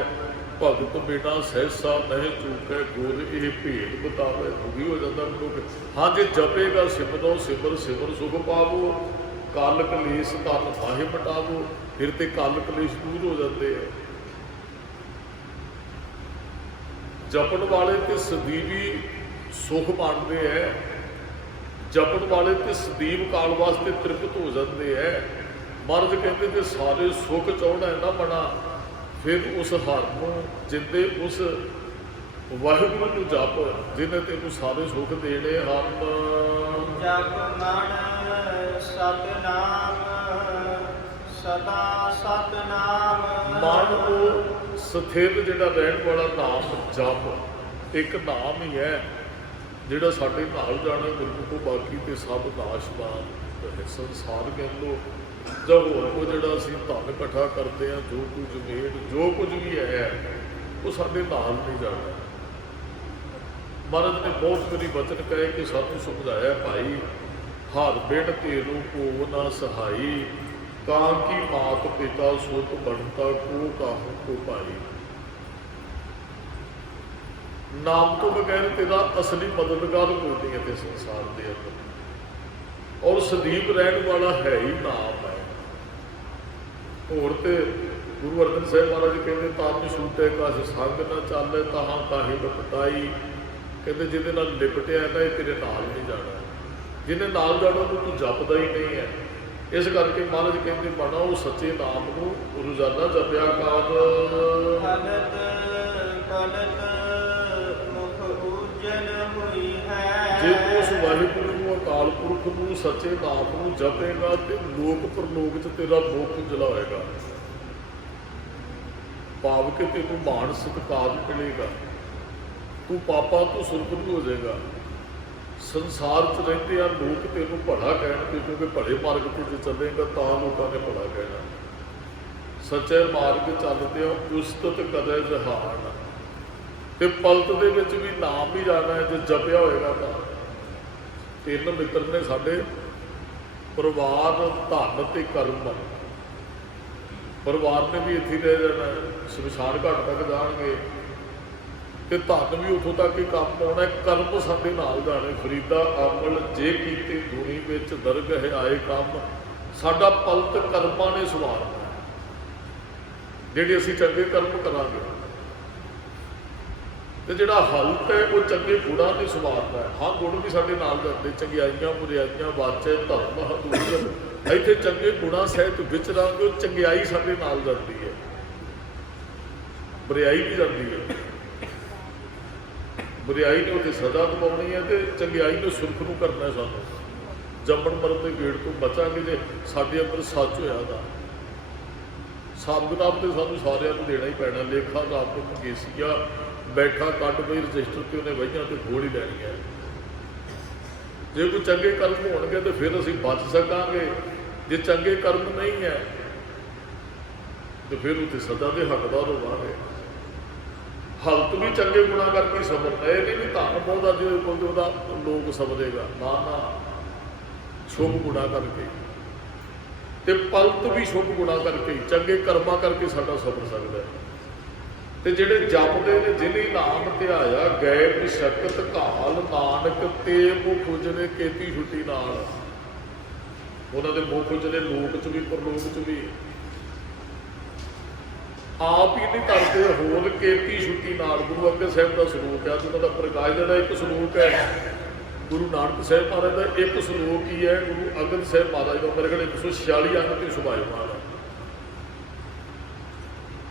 ਭਗਤ ਬਿਨਾ ਸਹਿਸਾ ਨਹੀਂ ਚੂਕੈ, ਗੁਰ ਇਹ ਭੇਦ ਬਤਾਵੇ। ਦੁਖੀ ਹੋ ਜਾਂਦਾ ਮਨੁੱਖ। ਹਾਂ ਜੇ ਜਪੇਗਾ ਸਿਮਰੋ ਸਿਮਰ ਸਿਮਰ ਸੁਖ ਪਾਵੋ, ਕਲ ਕਲੇਸ਼ ਤਨ ਮਾਹੇ ਮਟਾਵੋ। ਫਿਰ ਤੇ ਕਲ ਕਲੇਸ਼ ਦੂਰ ਹੋ ਜਾਂਦੇ ਹੈ। ਜਪਣ ਵਾਲੇ ਤੇ ਸਦੀਵੀ ਸੁਖ ਮੰਨਦੇ ਹੈ। ਜਪਣ ਵਾਲੇ ਤੇ ਸਦੀਵ ਕਾਲ ਵਾਸਤੇ ਤ੍ਰਿਪਤ ਹੋ ਜਾਂਦੇ ਹੈ। ਮਹਾਰਾਜ ਕਹਿੰਦੇ ਤੇ ਸਾਰੇ ਸੁੱਖ ਚਾਹੁੰਦਾ ਹੈ ਨਾ ਬਣਾ, ਫਿਰ ਉਸ ਹਰ ਨੂੰ ਜਿੰਦੇ ਉਸ ਵਾਹਿਗੁਰੂ ਨੂੰ ਜਪ, ਜਿਹਨੇ ਤੈਨੂੰ ਸਾਰੇ ਸੁੱਖ ਦੇਣੇ ਹਨ। ਜਪ ਮਨ ਸਤਿਨਾਮ ਸਦਾ ਸਤਿਨਾਮ। ਮਨ ਉਹ ਸਥਿਤ ਜਿਹੜਾ ਰਹਿਣ ਵਾਲਾ ਨਾਮ ਜਪ ਇੱਕ ਨਾਮ ਹੀ ਹੈ ਜਿਹੜਾ ਸਾਡੇ ਨਾਲ ਜਾਣਾ ਗੁਰਮੁਖੋ, ਬਾਕੀ ਤੇ ਸਭ ਨਾਸ਼ਵਾਨ ਹੈ। ਸੰਸਾਰ ਕਹਿ ਲਓ ਜਾਂ ਹੋਰ ਕੋ ਜਿਹੜਾ ਅਸੀਂ ਧਨ ਇਕੱਠਾ ਕਰਦੇ ਹਾਂ, ਜੋ ਕੁਝ ਜ਼ਮੀਨ ਜੋ ਕੁਝ ਵੀ ਹੈ, ਉਹ ਸਾਡੇ ਨਾਲ ਨਹੀਂ ਜਾਣਾ। ਮਹਾਰਾਜ ਨੇ ਬਹੁਤ ਵਾਰੀ ਬਚਨ ਕਹੇ ਕਿ ਸਾਨੂੰ ਸਮਝਾਇਆ, ਭਾਈ ਹਰ ਬਿਨ ਤੇਰੂ ਕੋ ਨਾ ਸਹਾਈ, ਕਾਂ ਕੀ ਮਾਤ ਪਿਤਾ ਸੁਤ ਬਣਤਾ ਕੋ ਕਾਹੂ ਕੋ ਭਾਈ। ਨਾਮ ਤੋਂ ਬਗੈਰ ਤੇਰਾ ਅਸਲੀ ਮਦਦਗਾਰ ਕੋਈ ਨਹੀਂ ਇੱਥੇ ਸੰਸਾਰ ਦੇ ਅੰਦਰ, ਔਰ ਸਦੀਪ ਰਹਿਣ ਵਾਲਾ ਹੈ ਹੀ ਨਾਮ ਹੈ। ਹੋਰ ਤੇ ਗੁਰੂ ਅਰਜਨ ਸਾਹਿਬ ਮਹਾਰਾਜ ਕਹਿੰਦੇ ਤਨ ਛੂਟੇ ਕਛ ਸੰਗ ਨਾ ਚੱਲੇ, ਤਾਹਾਂ ਕਾਹੇ ਲਪਟਾਈ। ਕਹਿੰਦੇ ਜਿਹਦੇ ਨਾਲ ਲਿਪਟਿਆ ਨਾ ਇਹ ਤੇਰੇ ਨਾਲ ਨਹੀਂ ਜਾਣਾ, ਜਿਹਨੇ ਨਾਲ ਜਾਣਾ ਉਹਨੂੰ ਤੂੰ ਜਪਦਾ ਹੀ ਨਹੀਂ ਹੈ। ਇਸ ਕਰਕੇ ਮਹਾਰਾਜ ਕਹਿੰਦੇ ਬਣਾ ਉਹ ਸੱਚੇ ਨਾਮ ਨੂੰ ਰੋਜ਼ਾਨਾ ਜਪਿਆ ਕਰ। ਭਗਤ ਕਲਤ ਜੇ ਤੂੰ ਉਸ ਵਾਹਿਗੁਰੂ ਨੂੰ, ਅਕਾਲ ਪੁਰਖ ਨੂੰ, ਸੱਚੇ ਨਾਮ ਨੂੰ ਜਪੇਗਾ ਤੇ ਲੋਕ ਪਰਲੋਕ 'ਚ ਤੇਰਾ ਮੁਖ ਉਜਲਾ ਹੋਏਗਾ, ਭਾਵ ਕਿ ਤੈਨੂੰ ਮਾਣ ਸਤਿਕਾਰ ਮਿਲੇਗਾ, ਤੂੰ ਪਾਪਾ ਤੋਂ ਸੁਰਗਤ ਹੋ ਜਾਏਗਾ। ਸੰਸਾਰ 'ਚ ਰਹਿੰਦੇ ਆ ਲੋਕ ਤੈਨੂੰ ਭਲਾ ਕਹਿਣਗੇ, ਕਿਉਂਕਿ ਭਲੇ ਮਾਰਗ 'ਤੇ ਜੇ ਚੱਲੇਗਾ ਤਾਂ ਲੋਕਾਂ ਨੇ ਭਲਾ ਕਹਿਣਾ। ਸੱਚੇ ਮਾਰਗ ਚੱਲਦੇ ਆ ਉਸਤਤ ਕਦੇ ਜਹਾਨ, ਤੇ ਪਲਟ ਦੇ ਵਿੱਚ ਵੀ ਨਾਮ ਵੀ ਜਾਣਾ ਹੈ ਜੇ ਜਪਿਆ ਹੋਏਗਾ ਤਾਂ। ਤਿੰਨ ਮਿੱਤਰ ਨੇ ਸਾਡੇ, ਪਰਿਵਾਰ, ਧਨ ਤੇ ਕਰਮ। ਪਰਿਵਾਰ ਨੇ ਵੀ ਇੱਥੇ ਰਹਿ ਜਾਣਾ, ਸ਼ਮਸ਼ਾਨ ਘਾਟ ਤੱਕ ਜਾਣਗੇ, ਤੇ ਧਨ ਵੀ ਉੱਥੋਂ ਤੱਕ ਹੀ ਕੰਮ ਆਉਣਾ। ਕਰਮ ਸਾਡੇ ਨਾਲ ਜਾਣੇ। ਫਰੀਦਾ ਅਮਲ ਜੇ ਕੀਤੇ ਦੁਨੀ ਵਿੱਚ ਦਰਗਹ ਆਏ ਕੰਮ, ਸਾਡਾ ਪਲਟ ਕਰਮਾਂ ਨੇ ਸਵਾਰਨਾ। ਜਿਹੜੇ ਅਸੀਂ ਚੰਗੇ ਕਰਮ ਕਰਾਂਗੇ ਤੇ ਜਿਹੜਾ ਹਲਕ ਹੈ ਉਹ ਚੰਗੇ ਗੁਣਾਂ ਨੇ ਸਵਾਰਦਾ ਹੈ। ਹਾਂ, ਗੁਣ ਵੀ ਸਾਡੇ ਨਾਲ ਜਾਂਦੇ, ਚੰਗਿਆਈਆਂ, ਬੁਰਿਆਈਆਂ, ਵਾਚੇ, ਧਰਮ, ਹਦੂਰ। ਇੱਥੇ ਚੰਗੇ ਗੁਣਾਂ ਸਹਿਤ ਵਿਚਰਾਂਗੇ, ਉਹ ਚੰਗਿਆਈ ਸਾਡੇ ਨਾਲ ਜਾਂਦੀ ਹੈ, ਬੁਰਿਆਈ ਵੀ ਜਾਂਦੀ ਹੈ। ਬੁਰਿਆਈ ਨੇ ਉੱਥੇ ਸਜ਼ਾ ਦਿਵਾਉਣੀ ਹੈ ਤੇ ਚੰਗਿਆਈ ਨੇ ਸੁਰਖ ਨੂੰ ਕਰਨਾ ਹੈ। ਸਾਨੂੰ ਜੰਮਣ ਮਰਨ ਦੇ ਗੇੜ ਤੋਂ ਬਚਾਂਗੇ ਜੇ ਸਾਡੇ ਅੰਦਰ ਸੱਚ ਹੋਇਆ ਤਾਂ। ਹਿਸਾਬ ਕਿਤਾਬ ਤੇ ਸਾਨੂੰ ਸਾਰਿਆਂ ਨੂੰ ਦੇਣਾ ਹੀ ਪੈਣਾ। ਲੇਖਾ ਦਾ ਆਪ ਕੇਸੀਆ ਬੈਠਾ ਕੱਢ ਬਈ ਰਜਿਸਟਰ ਤੇ ਉਹਨੇ ਵਹੀਆਂ ਤੇ ਖੋਲ ਹੀ ਲੈਣੀ ਹੈ। ਜੇ ਕੋਈ ਚੰਗੇ ਕਰਮ ਹੋਣਗੇ ਤਾਂ ਫਿਰ ਅਸੀਂ ਬਚ ਸਕਾਂਗੇ, ਜੇ ਚੰਗੇ ਕਰਮ ਨਹੀਂ ਹੈ ਤੇ ਫਿਰ ਉੱਥੇ ਸਦਾ ਦੇ ਹੱਕਦਾਰ ਹੋਵਾਂਗੇ। ਹਲਤ ਵੀ ਚੰਗੇ ਗੁਣਾ ਕਰਕੇ ਸਮਝਦਾ, ਇਹ ਨਹੀਂ ਵੀ ਧਨ ਬਹੁਤਾ ਜੇ ਕੋਈ ਉਹਦਾ ਲੋਕ ਸਮਝੇਗਾ, ਨਾ ਨਾ, ਸ਼ੁਭ ਗੁਣਾ ਕਰਕੇ ਤੇ ਪਲਤ ਵੀ ਸ਼ੁਭ ਗੁਣਾ ਕਰਕੇ, ਚੰਗੇ ਕਰਮਾਂ ਕਰਕੇ ਸਾਡਾ ਸਬਰ ਸਕਦਾ ਹੈ। ਤੇ ਜਿਹੜੇ ਜਪਦੇ ਨੇ ਜਿਹਨੇ ਨਾਮ ਧਿਆਇਆ ਗਏ ਬਿਸ਼ਕਤ ਘਾਲ ਨਾਨਕ ਤੇ ਮੁਖ ਉਜਲੇ ਕੀਤੀ ਛੁੱਟੀ ਨਾਲ, ਉਹਨਾਂ ਦੇ ਮੁਖ ਉਜਲੇ ਲੋਕ 'ਚ ਵੀ ਪਰਲੋਕ 'ਚ ਵੀ। ਆਪ ਹੀ ਨਹੀਂ ਕਰਦੇ, ਹੋਰ ਕੀਤੀ ਛੁੱਟੀ ਨਾਲ। ਗੁਰੂ ਅੰਗਦ ਸਾਹਿਬ ਦਾ ਸਲੋਕ ਹੈ, ਉਹਨਾਂ ਦਾ ਪ੍ਰਕਾਸ਼ ਜਿਹੜਾ ਇੱਕ ਸਲੋਕ ਹੈ। ਗੁਰੂ ਨਾਨਕ ਸਾਹਿਬ ਮਹਾਰਾਜ ਦਾ ਇੱਕ ਸਲੋਕ ਹੀ ਹੈ, ਗੁਰੂ ਅੰਗਦ ਸਾਹਿਬ ਮਹਾਰਾਜ ਦਾ ਮੇਰੇ ਕੋਲ 146 ਅੰਗ ਤੇ ਸੁਭਾਇਮਾਨ ਹੈ।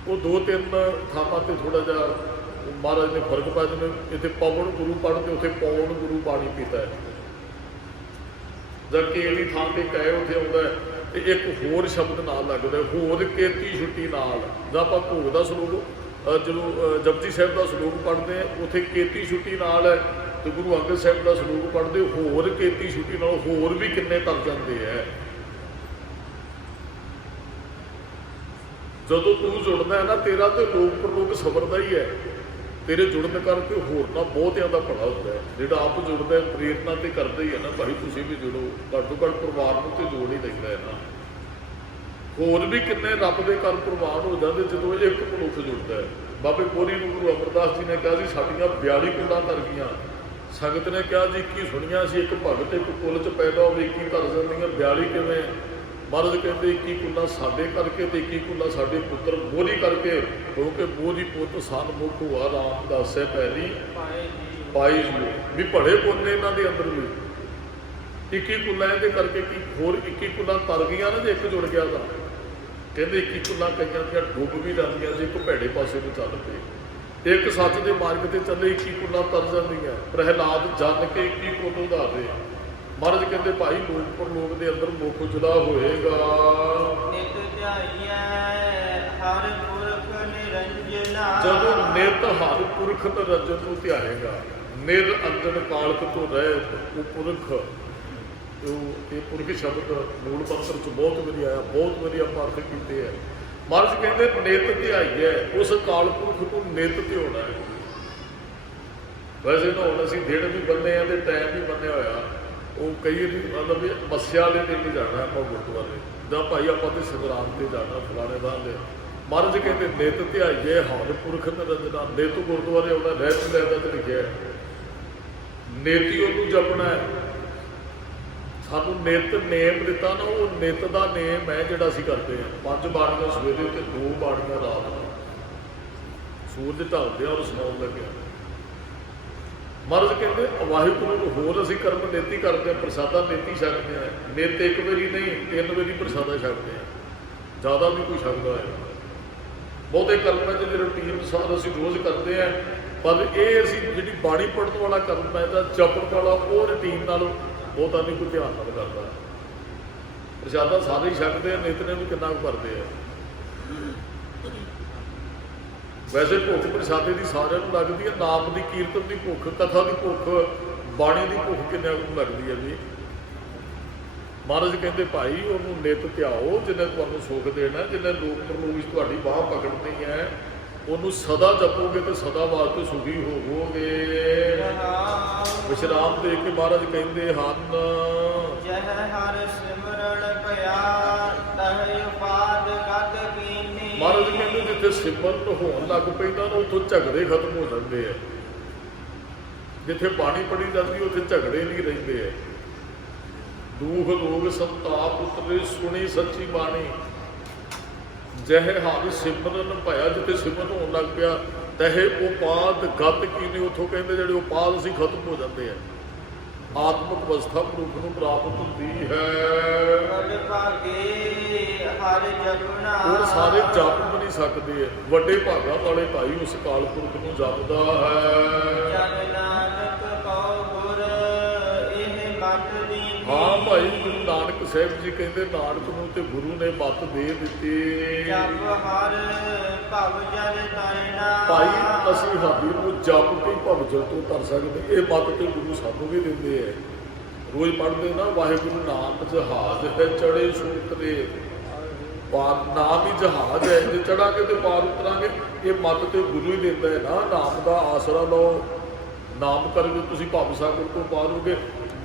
ਉਹ ਦੋ ਤਿੰਨ ਥਾਵਾਂ ਤੇ ਥੋੜਾ ਜਿਹਾ ਮਹਾਰਾਜ ਨੇ ਫਰਕ ਪਾ ਜਿਵੇਂ ਇੱਥੇ ਪਵਨ ਗੁਰੂ ਪੜ੍ਹਦੇ, ਉੱਥੇ ਪੌਣ ਗੁਰੂ ਪਾਣੀ ਪੀਤਾ ਹੈ। ਜਦ ਕਿ ਇਹਦੀ ਥਾਂ ਤੇ ਕਹੇ ਉੱਥੇ ਆਉਂਦਾ ਹੈ ਤੇ ਇੱਕ ਹੋਰ ਸ਼ਬਦ ਨਾਲ ਲੱਗਦਾ, ਹੋਰ ਕੀਤੀ ਛੁੱਟੀ ਨਾਲ। ਜਦ ਆਪਾਂ ਭੋਗ ਦਾ ਸਲੋਕ ਜਦੋਂ ਜਪਜੀ ਸਾਹਿਬ ਦਾ ਸਲੋਕ ਪੜ੍ਹਦੇ ਹਾਂ, ਉੱਥੇ ਕੀਤੀ ਛੁੱਟੀ ਨਾਲ ਹੈ, ਤੇ ਗੁਰੂ ਅੰਗਦ ਸਾਹਿਬ ਦਾ ਸਲੋਕ ਪੜ੍ਹਦੇ ਹੋਰ ਕੀਤੀ ਛੁੱਟੀ ਨਾਲ। ਹੋਰ ਵੀ ਕਿੰਨੇ ਤਰ ਜਾਂਦੇ ਹੈ। ਜਦੋਂ ਤੂੰ ਜੁੜਦਾ ਹੈ ਨਾ, ਤੇਰਾ ਤੇ ਲੋਕ ਪਰਲੋਕ ਸਬਰਦਾ ਹੀ ਹੈ। ਤੇਰੇ ਜੁੜਨ ਕਰਕੇ ਹੋਰ ਨਾ ਬਹੁਤਿਆਂ ਦਾ ਭਲਾ ਹੁੰਦਾ ਹੈ। ਜਿਹੜਾ ਆਪ ਜੁੜਦਾ ਹੈ ਪ੍ਰੇਰਨਾ ਤੇ ਕਰਦਾ ਹੀ ਹੈ ਨਾ, ਭਾਈ ਤੁਸੀਂ ਵੀ ਜੁੜੋ, ਘੱਟੋ ਘੱਟ ਪਰਿਵਾਰ ਨੂੰ ਤੇ ਜੋੜ ਹੀ ਲੈਂਦਾ ਹੈ ਨਾ। ਹੋਰ ਵੀ ਕਿੰਨੇ ਰੱਬ ਦੇ ਘਰ ਪ੍ਰਵਾਨ ਹੋ ਜਾਂਦੇ ਜਦੋਂ ਇੱਕ ਮਨੁੱਖ ਜੁੜਦਾ ਹੈ। ਬਾਬੇ ਬੋਰੀ ਨੂੰ ਗੁਰੂ ਅਮਰਦਾਸ ਜੀ ਨੇ ਕਿਹਾ ਸੀ ਸਾਡੀਆਂ 42 ਕੁਲਾਂ ਤਰ ਗਈਆਂ। ਸੰਗਤ ਨੇ ਕਿਹਾ ਜੀ 21 ਸੁਣੀਆਂ ਸੀ, ਇੱਕ ਭਗਤ ਇੱਕ ਕੁਲ 'ਚ ਪੈਦਾ ਹੋਵੇ 21 ਤਰ ਜਾਂਦੀਆਂ, 42 ਕਿਵੇਂ? ਮਹਾਰਾਜ ਕਹਿੰਦੇ 21 ਕੁੱਲਾਂ ਸਾਡੇ ਕਰਕੇ ਤੇ 21 ਕੁੱਲਾਂ ਸਾਡੇ ਪੁੱਤਰ ਬੋਰੀ ਕਰਕੇ, ਕਿਉਂਕਿ ਬੋਰੀ ਪੁੱਤ ਸਨਮੁਖ ਹੋਆ ਰਾਮਦਾਸ ਹੈ ਪਹਿਲੀ ਪਾਈ ਜੀ। ਵੀ ਭੜੇ ਪੁੰਨੇ ਇਹਨਾਂ ਦੇ ਅੰਦਰ ਵੀ 21 ਕੁੱਲਾਂ ਇਹਦੇ ਕਰਕੇ ਕੀ ਹੋਰ 21 ਕੁੱਲਾਂ ਤਰ ਗਈਆਂ ਨਾ ਜੇ ਇੱਕ ਜੁੜ ਗਿਆ ਤਾਂ। ਕਹਿੰਦੇ 21 ਕੁੱਲਾਂ ਕਈਆਂ ਦੀਆਂ ਡੁੱਬ ਵੀ ਜਾਂਦੀਆਂ ਸੀ, ਇੱਕ ਭੈੜੇ ਪਾਸੇ ਨੂੰ ਚੱਲ ਪਏ। ਇੱਕ ਸੱਚ ਦੇ ਮਾਰਗ ਤੇ ਚੱਲੇ 21 ਕੁੱਲਾਂ ਤਰ ਜਾਂਦੀਆਂ। ਪ੍ਰਹਿਲਾਦ ਜਨ ਕੇ 21 ਕੁੱਲ ਉਧਾਰੇ। ਮਹਾਰਾਜ ਕਹਿੰਦੇ ਭਾਈ ਲੋਕ ਪਰਲੋਕ ਦੇ ਅੰਦਰ ਮੁਖ ਉਜਲਾ ਹੋਏਗਾ। ਨਿਤ ਧਿਆਈਐ ਹਰ ਪੁਰਖ ਨਿਰੰਜਨਾ। ਜਦੋਂ ਨਿਤ ਹਰ ਪੁਰਖ ਨਿਰੰਜਨ ਨੂੰ ਧਿਆਏਗਾ, ਨਿਰ ਅੰਜਨ ਕਾਲਕ ਤੋਂ ਰਹਿਤ, ਉਹ ਪੁਰਖ, ਇਹ ਪੁਰਖ ਸ਼ਬਦ ਮੂਲ ਮੰਤਰ 'ਚ ਬਹੁਤ ਵਧੀਆ ਆਇਆ, ਬਹੁਤ ਵਧੀਆ ਪਾਠ ਕੀਤੇ ਹੈ। ਮਹਾਰਾਜ ਕਹਿੰਦੇ ਨਿਤ ਧਿਆਈਐ, ਉਸ ਕਾਲ ਪੁਰਖ ਨੂੰ ਨਿਤ ਧਿਆਉਣਾ ਹੈ। ਵੈਸੇ ਤਾਂ ਹੁਣ ਅਸੀਂ ਦਿਨ ਵੀ ਬੰਨੇ ਆ ਤੇ ਟਾਈਮ ਵੀ ਬੰਨਿਆ ਹੋਇਆ। ਉਹ ਕਈ ਮਤਲਬ ਵੀ ਮੱਸਿਆ ਵਾਲੇ ਦਿਨ ਨਹੀਂ ਜਾਣਾ ਆਪਾਂ ਗੁਰਦੁਆਰੇ, ਜਾਂ ਭਾਈ ਆਪਾਂ ਤੇ ਸੰਗਰਾਮ ਤੇ ਜਾਣਾ ਫਲਾਣੇ ਦਾ ਦੇ। ਮਹਾਰਾਜ ਕਹਿੰਦੇ ਨਿਤ ਧਿਆਈਏ ਹਰ ਪੁਰਖ ਨਿਰੰਜਨਾ। ਨਿਤ ਗੁਰਦੁਆਰੇ ਆਉਣਾ, ਰਹਿਤ ਲੈਦਾ ਤੇ ਲਿਖਿਆ ਨੇਤੀ ਉਹਨੂੰ ਜਪਣਾ ਹੈ। ਸਾਨੂੰ ਨਿਤ ਨੇਮ ਦਿੱਤਾ ਨਾ, ਉਹ ਨਿਤ ਦਾ ਨੇਮ ਹੈ ਜਿਹੜਾ ਅਸੀਂ ਕਰਦੇ ਹਾਂ। 5 ਬਾਣੀਆਂ ਸਵੇਰੇ ਤੇ 2 ਬਾਣੀਆਂ ਰਾਤ ਨੂੰ। ਸੂਰਜ ਢਲਦੇ ਆ ਔਰ ਸੁਣਾਉਣ ਲੱਗਿਆ। ਮਹਾਰਾਜ ਕਹਿੰਦੇ ਵਾਹਿਗੁਰੂ ਨੂੰ ਹੋਰ ਅਸੀਂ ਕਰਮ ਨੇਤੀ ਕਰਦੇ ਹਾਂ, ਪ੍ਰਸਾਦਾ ਨੇਤੀ ਛਕਦੇ ਹਾਂ। ਨਿਤ ਇੱਕ ਵਾਰੀ ਨਹੀਂ 3 ਵਾਰੀ ਪ੍ਰਸਾਦਾ ਛਕਦੇ ਹਾਂ, ਜ਼ਿਆਦਾ ਵੀ ਕੋਈ ਛਕਦਾ ਹੈ। ਬਹੁਤੇ ਕਰਮਾਂ ਜਿਹੜੇ ਰੂਟੀਨ ਅਨੁਸਾਰ ਅਸੀਂ ਰੋਜ਼ ਕਰਦੇ ਹਾਂ, ਪਰ ਇਹ ਅਸੀਂ ਜਿਹੜੀ ਬਾਣੀ ਪੜ੍ਹਨ ਵਾਲਾ ਕਰਮ ਹੈ ਜਾਂ ਜਪਣ ਵਾਲਾ ਉਹ ਰੂਟੀਨ ਨਾਲ ਬਹੁਤਾ ਨਹੀਂ ਕੋਈ ਧਿਆਨ ਨਾਲ ਕਰਦਾ। ਪ੍ਰਸ਼ਾਦਾ ਸਾਰੇ ਹੀ ਛਕਦੇ ਆ, ਨਿਤਨੇਮ ਵੀ ਕਿੰਨਾ ਕੁ ਕਰਦੇ ਆ। ਵੈਸੇ ਭੁੱਖ ਪ੍ਰਸ਼ਾਦੇ ਦੀ ਸਾਰਿਆਂ ਨੂੰ ਲੱਗਦੀ ਹੈ, ਨਾਮ ਦੀ ਕੀਰਤਨ ਦੀ ਭੁੱਖ, ਕਥਾ ਦੀ ਭੁੱਖ, ਬਾਣੀ ਦੀ ਭੁੱਖ ਕਿੰਨਿਆਂ ਨੂੰ ਲੱਗਦੀ ਹੈ ਜੀ। ਮਹਾਰਾਜ ਕਹਿੰਦੇ ਭਾਈ ਉਹਨੂੰ ਨਿਤ ਧਿਆਓ ਜਿਹਨੇ ਤੁਹਾਨੂੰ ਸੁੱਖ ਦੇਣਾ, ਜਿਹਨੇ ਲੋਕ ਪ੍ਰਲੋਕ ਵਿੱਚ ਤੁਹਾਡੀ ਬਾਹ ਪਕੜਨੀ ਹੈ, ਉਹਨੂੰ ਸਦਾ ਜਪੋਗੇ ਤੇ ਸਦਾ ਵਾਸਤੇ ਸੁਖੀ ਹੋਵੋਗੇ। ਵਿਸ਼ਰਾਮ ਦੇ ਕੇ ਮਹਾਰਾਜ ਕਹਿੰਦੇ ਹਨ, ਜਹ ਹਰ ਸਿਮਰਨ ਭਇਆ ਤਹ ਉਪਾਦ ਕਦ ਕੀਨੀ। ਮਹਾਰਾਜ ਕਹਿੰਦੇ ਜਿੱਥੇ ਸਿਮਰਨ ਹੋਣ ਲੱਗ ਪੈਂਦਾ ਨਾ ਉੱਥੋਂ ਝਗੜੇ ਖਤਮ ਹੋ ਜਾਂਦੇ ਆ। ਜਿੱਥੇ ਬਾਣੀ ਪੜ੍ਹੀ ਜਾਂਦੀ ਉੱਥੇ ਝਗੜੇ ਨਹੀਂ ਰਹਿੰਦੇ ਆ। ਦੂਖ ਲੋਗ ਸੰਤਾਪ ਉਤਰੇ ਸੁਣੀ ਸੱਚੀ ਬਾਣੀ। ਜਹ ਹਰ ਸਿਮਰਨ ਭਇਆ, ਜਿੱਥੇ ਸਿਮਰਨ ਹੋਣ ਲੱਗ ਪਿਆ ਤਹਿ ਉਪਾਦ ਗਤ ਕੀਨੀ, ਉੱਥੋਂ ਕਹਿੰਦੇ ਜਿਹੜੇ ਉਪਾਦ ਸੀ ਖਤਮ ਹੋ ਜਾਂਦੇ ਆ। ਆਤਮਿਕ ਅਵਸਥਾ ਮਨੁੱਖ ਨੂੰ ਪ੍ਰਾਪਤ ਹੁੰਦੀ ਹੈ। ਬੜ ਭਾਗੇ ਹਰ ਜਪਣਾ, ਉਹ ਸਾਰੇ ਜਪ ਵੀ ਨਹੀਂ ਸਕਦੇ। ਵੱਡੇ ਭਾਗਾਂ ਵਾਲੇ ਭਾਈ ਉਸ ਅਕਾਲ ਪੁਰਖ ਨੂੰ ਜਪਦਾ ਹੈ। ਜਨ ਨਾਨਕ ਕਉ ਗੁਰ ਇਹ ਮਤ ਦੀਨੀ। ਹਾਂ ਭਾਈ, ਗੁਰੂ ਨਾਨਕ ਸਾਹਿਬ ਜੀ ਕਹਿੰਦੇ ਨਾਨਕ ਨੂੰ ਤੇ ਗੁਰੂ ਨੇ ਮੱਤ ਦੇ ਦਿੱਤੀ। ਜਪ ਹਰ ਭਵ ਜਲ ਤਰਨਾ। ਭਾਈ ਅਸੀਂ ਹਾਦੀ ਨੂੰ ਜਪ ਕੇ ਭਵ ਜਲ ਤੋਂ ਤਰ ਸਕਦੇ। ਇਹ ਮੱਤ ਤੇ ਗੁਰੂ ਸਾਨੂੰ ਵੀ ਦਿੰਦੇ ਹੈ। ਰੋਜ਼ ਪੜ੍ਹਦੇ ਨਾ, ਵਾਹਿਗੁਰੂ ਨਾਮ ਜਹਾਜ਼ ਹੈ ਚੜੇ ਸੂਤਰੇ ਪਾਰ। ਨਾਮ ਹੀ ਜਹਾਜ਼ ਹੈ, ਜੇ ਚੜਾਂਗੇ ਤੇ ਪਾਰ ਉਤਰਾਂਗੇ। ਇਹ ਮੱਤ ਤੇ ਗੁਰੂ ਹੀ ਦਿੰਦਾ ਹੈ ਨਾ। ਨਾਮ ਦਾ ਆਸਰਾ ਲਓ, ਨਾਮ ਕਰਕੇ ਤੁਸੀਂ ਭਵ ਸਾਗਰ ਤੋਂ ਪਾਰੋਗੇ।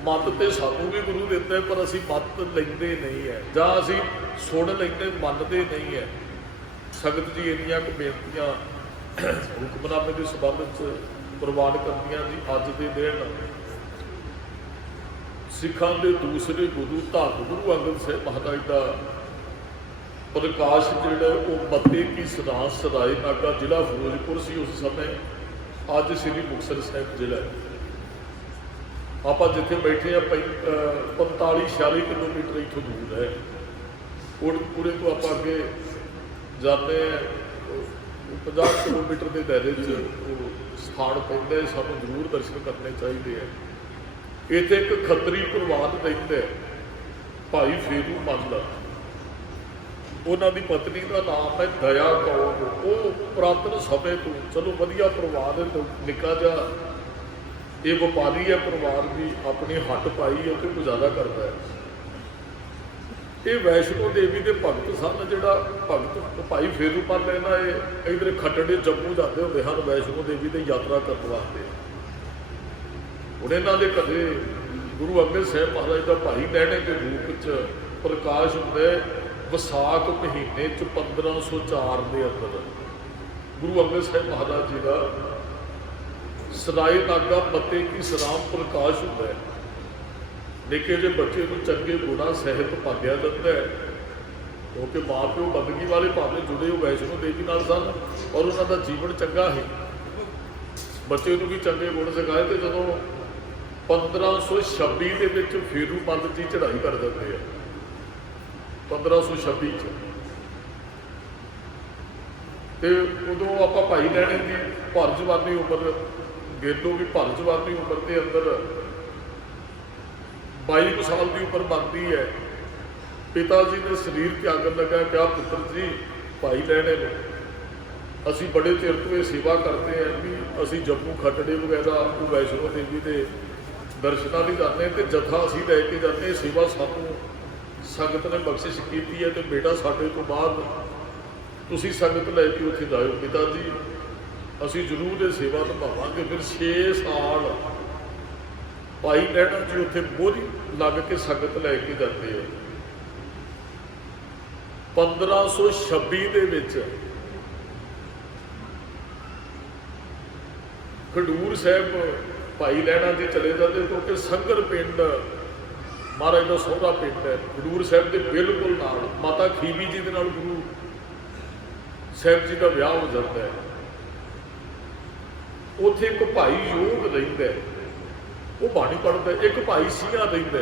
ਮੱਤ ਤੇ ਸਾਨੂੰ ਵੀ ਗੁਰੂ ਦਿੰਦਾ, ਪਰ ਅਸੀਂ ਮੱਤ ਲੈਂਦੇ ਨਹੀਂ ਹੈ, ਜਾਂ ਅਸੀਂ ਸੁਣ ਲੈਂਦੇ ਮੰਨਦੇ ਨਹੀਂ ਹੈ। ਸੰਗਤ ਜੀ ਇੰਨੀਆਂ ਕੁ ਬੇਨਤੀਆਂ ਹੁਕਮਨਾਮੇ ਦੇ ਸੰਬੰਧ 'ਚ ਪ੍ਰਵਾਨ ਕਰਦੀਆਂ ਜੀ। ਅੱਜ ਦੇ ਦਿਨ ਸਿੱਖਾਂ ਦੇ ਦੂਸਰੇ ਗੁਰੂ ਧੰਨ ਗੁਰੂ ਅੰਗਦ ਸਾਹਿਬ ਮਹਾਰਾਜ ਦਾ ਪ੍ਰਕਾਸ਼ ਜਿਹੜਾ ਉਹ ਮੱਤੇ ਕੀ ਸਰਾਂ ਸਰਾਏ ਨਾਗਾ ਜ਼ਿਲ੍ਹਾ ਫਿਰੋਜ਼ਪੁਰ ਸੀ ਉਸ ਸਮੇਂ। ਅੱਜ ਸ੍ਰੀ ਮੁਕਤਸਰ ਸਾਹਿਬ ਜ਼ਿਲ੍ਹਾ ਹੈ। ਆਪਾਂ ਜਿੱਥੇ ਬੈਠੇ ਆ 45-46 ਕਿਲੋਮੀਟਰ ਇੱਥੋਂ ਦੂਰ ਹੈ। ਕੋਟਕਪੂਰੇ ਤੋਂ ਆਪਾਂ ਅੱਗੇ ਜਾਂਦੇ ਹਾਂ, 50 ਕਿਲੋਮੀਟਰ ਦੇ ਦਾਇਰੇ 'ਚ ਉਹ ਸਥਾਨ ਪੈਂਦਾ ਹੈ। ਸਾਨੂੰ ਜ਼ਰੂਰ ਦਰਸ਼ਨ ਕਰਨੇ ਚਾਹੀਦੇ ਹੈ। ਇੱਥੇ ਇੱਕ ਖੱਤਰੀ ਪ੍ਰਵਾਨ ਰਹਿੰਦਾ ਭਾਈ ਫੇਰੂ ਮੰਨ। ਉਹਨਾਂ ਦੀ ਪਤਨੀ ਦਾ ਨਾਮ ਹੈ ਦਇਆ ਕੌਰ। ਉਹ ਪੁਰਾਤਨ ਸਮੇਂ ਤੋਂ ਚਲੋ ਵਧੀਆ ਪਰਿਵਾਰ ਹੈ, ਨਿੱਕਾ ਜਿਹਾ ਇਹ ਵਪਾਰੀ ਹੈ ਪਰਿਵਾਰ ਵੀ, ਆਪਣੀ ਹੱਟ ਪਾਈ ਹੈ ਤੇ ਗੁਜ਼ਾਰਾ ਕਰਦਾ ਹੈ। ਇਹ ਵੈਸ਼ਨੋ ਦੇਵੀ ਦੇ ਭਗਤ ਸਨ। ਜਿਹੜਾ ਭਗਤ ਭਾਈ ਫੇਰੂ ਮੰਨ ਲੈਣਾ, ਇਹ ਇਧਰ ਖੱਟੜੇ ਜੰਮੂ ਜਾਂਦੇ ਹੁੰਦੇ ਹਨ ਵੈਸ਼ਨੋ ਦੇਵੀ ਤੇ ਯਾਤਰਾ ਕਰਨ ਵਾਸਤੇ। ਹੁਣ ਇਹਨਾਂ ਦੇ ਘਰੇ ਗੁਰੂ ਅੰਗਦ ਸਾਹਿਬ ਮਹਾਰਾਜ ਦਾ ਭਾਈ ਲਹਿਣੇ ਦੇ ਰੂਪ 'ਚ ਪ੍ਰਕਾਸ਼ ਹੁੰਦਾ ਹੈ। ਵਿਸਾਖ ਮਹੀਨੇ 'ਚ 1504 ਦੇ ਅੰਦਰ ਗੁਰੂ ਅੰਗਦ ਸਾਹਿਬ ਮਹਾਰਾਜ ਜੀ ਦਾ ਸਰਾਏ ਨਾਗਾ ਮੱਤੇ ਕੀ ਸਰਾਮ ਪ੍ਰਕਾਸ਼ ਹੁੰਦਾ ਹੈ। ਨਿੱਕੇ ਜਿਹੇ ਬੱਚੇ ਨੂੰ ਚੰਗੇ ਗੁਣਾ ਸਹਿਤ ਪਾਲਿਆ ਜਾਂਦਾ ਹੈ, ਕਿਉਂਕਿ ਮਾਂ ਪਿਓ ਬੰਦਗੀ ਵਾਲੇ ਭਾਵੇਂ ਜੁੜੇ ਹੋ ਵੈਸ਼ਨੋ ਦੇਵੀ ਨਾਲ ਸਨ ਔਰ ਉਹਨਾਂ ਦਾ ਜੀਵਨ ਚੰਗਾ ਹੈ। ਬੱਚੇ ਨੂੰ ਵੀ ਚੰਗੇ ਗੁਣ ਸਿਖਾਏ। ਤੇ ਜਦੋਂ 1526 ਦੇ ਵਿੱਚ ਫੇਰੂ ਮੰਦ ਜੀ ਚੜ੍ਹਾਈ ਕਰ ਦਿੰਦੇ ਆ, 1526 'ਚ, ਤੇ ਉਦੋਂ ਆਪਾਂ ਭਾਈ ਲਹਿਣੇ ਦੀ ਭਰ ਜਵਾਨੀ ਉਮਰ ਗੇਲੋ ਵੀ ਭਰ ਜਵਾਨੀ ਉਮਰ ਦੇ ਅੰਦਰ 22 ਸਾਲ ਦੀ ਉਮਰ ਬਣਦੀ ਹੈ। ਪਿਤਾ ਜੀ ਨੇ ਸਰੀਰ ਤਿਆਗਣ ਲੱਗਾ, ਕਿਹਾ ਪੁੱਤਰ ਜੀ ਭਾਈ ਲਹਿਣੇ ਨੂੰ ਅਸੀਂ ਬੜੇ ਚਿਰ ਤੋਂ ਇਹ ਸੇਵਾ ਕਰਦੇ ਹਾਂ ਵੀ ਅਸੀਂ ਜੰਮੂ ਖੱਟੜੇ ਵਗੈਰਾ ਵੈਸ਼ਨੋ ਦੇਵੀ ਦੇ ਦਰਸ਼ਨਾਂ ਲਈ ਜਾਂਦੇ ਤੇ ਜਥਾ ਅਸੀਂ ਲੈ ਕੇ ਜਾਂਦੇ। ਸੇਵਾ ਸਾਨੂੰ ਸੰਗਤ ਨੇ ਬਖਸ਼ਿਸ਼ ਕੀਤੀ ਹੈ ਤੇ ਬੇਟਾ ਸਾਡੇ ਤੋਂ ਬਾਅਦ ਤੁਸੀਂ ਸੰਗਤ ਲੈ ਕੇ ਉੱਥੇ ਜਾਇਓ। ਪਿਤਾ ਜੀ ਅਸੀਂ ਜ਼ਰੂਰ ਇਹ ਸੇਵਾ ਨਿਭਾਵਾਂਗੇ। ਫਿਰ 6 ਸਾਲ ਭਾਈ ਲਹਿਣਾ ਜੀ ਉੱਥੇ ਮੋਹਰੀ ਲੱਗ ਕੇ ਸੰਗਤ ਲੈ ਕੇ ਜਾਂਦੇ ਆ। 1526 ਦੇ ਵਿੱਚ ਖਡੂਰ ਸਾਹਿਬ ਭਾਈ ਲਹਿਣਾ ਜੀ ਚਲੇ ਜਾਂਦੇ, ਕਿਉਂਕਿ ਸੰਗਰ ਪਿੰਡ ਮਹਾਰਾਜ ਦਾ ਸਹੁਰਾ ਪਿੰਡ ਹੈ ਖਡੂਰ ਸਾਹਿਬ ਦੇ ਬਿਲਕੁਲ ਨਾਲ। ਮਾਤਾ ਖੀਵੀ ਜੀ ਦੇ ਨਾਲ ਗੁਰੂ ਸਾਹਿਬ ਜੀ ਦਾ ਵਿਆਹ ਹੋ ਜਾਂਦਾ ਹੈ। ਉੱਥੇ ਇੱਕ ਭਾਈ ਯੋਗ ਰਹਿੰਦਾ, ਉਹ ਬਾਣੀ ਪੜ੍ਹਦਾ। ਇੱਕ ਭਾਈ ਸੀਆ ਰਹਿੰਦਾ।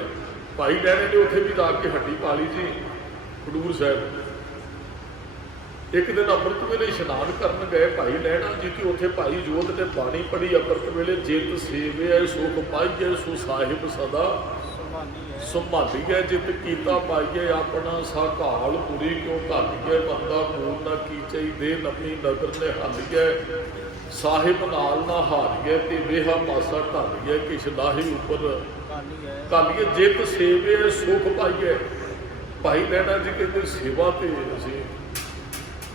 ਭਾਈ ਲਹਿਣੇ ਨੇ ਉੱਥੇ ਵੀ ਜਾ ਕੇ ਹੱਟੀ ਪਾ ਲਈ ਜੀ ਖਡੂਰ ਸਾਹਿਬ। ਇੱਕ ਦਿਨ ਅੰਮ੍ਰਿਤ ਵੇਲੇ ਇਸ਼ਨਾਨ ਕਰਨ ਗਏ ਭਾਈ ਲਹਿਣਾ ਜੀ ਕਿ ਉੱਥੇ ਭਾਈ ਜੋਤ ਨੇ ਬਾਣੀ ਪੜ੍ਹੀ ਅੰਮ੍ਰਿਤ ਵੇਲੇ, ਜਿਤ ਸੇਵਿਆ ਸੁਖ ਪਾਈਏ ਸੋ ਸਾਹਿਬ ਸਦਾ ਸੰਭਾਲੀਏ, ਜਿਤ ਕੀਤਾ ਪਾਈਏ ਆਪਣਾ ਸਾਕਾਲ ਪੁਰੀ ਕਿਉਂ ਘਾਲੀਏ, ਬੰਦਾ ਮੂਲ ਨਾ ਕੀਚਈ ਦੇ ਨਵੀਂ ਨਦਰ ਨੇ ਹਾਲੀਏ, ਸਾਹਿਬ ਨਾਲ ਨਾ ਹਾਰੀਏ ਤੇ ਵੇਹਾ ਪਾਸਾ ਢਾਲੀਏ, ਕਿਛ ਲਾਹੀ ਉੱਪਰ ਕਾਲੀਏ, ਜਿਤ ਸੇਵਿਆ ਸੁਖ ਪਾਈਏ। ਭਾਈ ਲਹਿਣਾ ਜੀ ਕਹਿੰਦੇ ਸੇਵਾ ਤੇ ਅਸੀਂ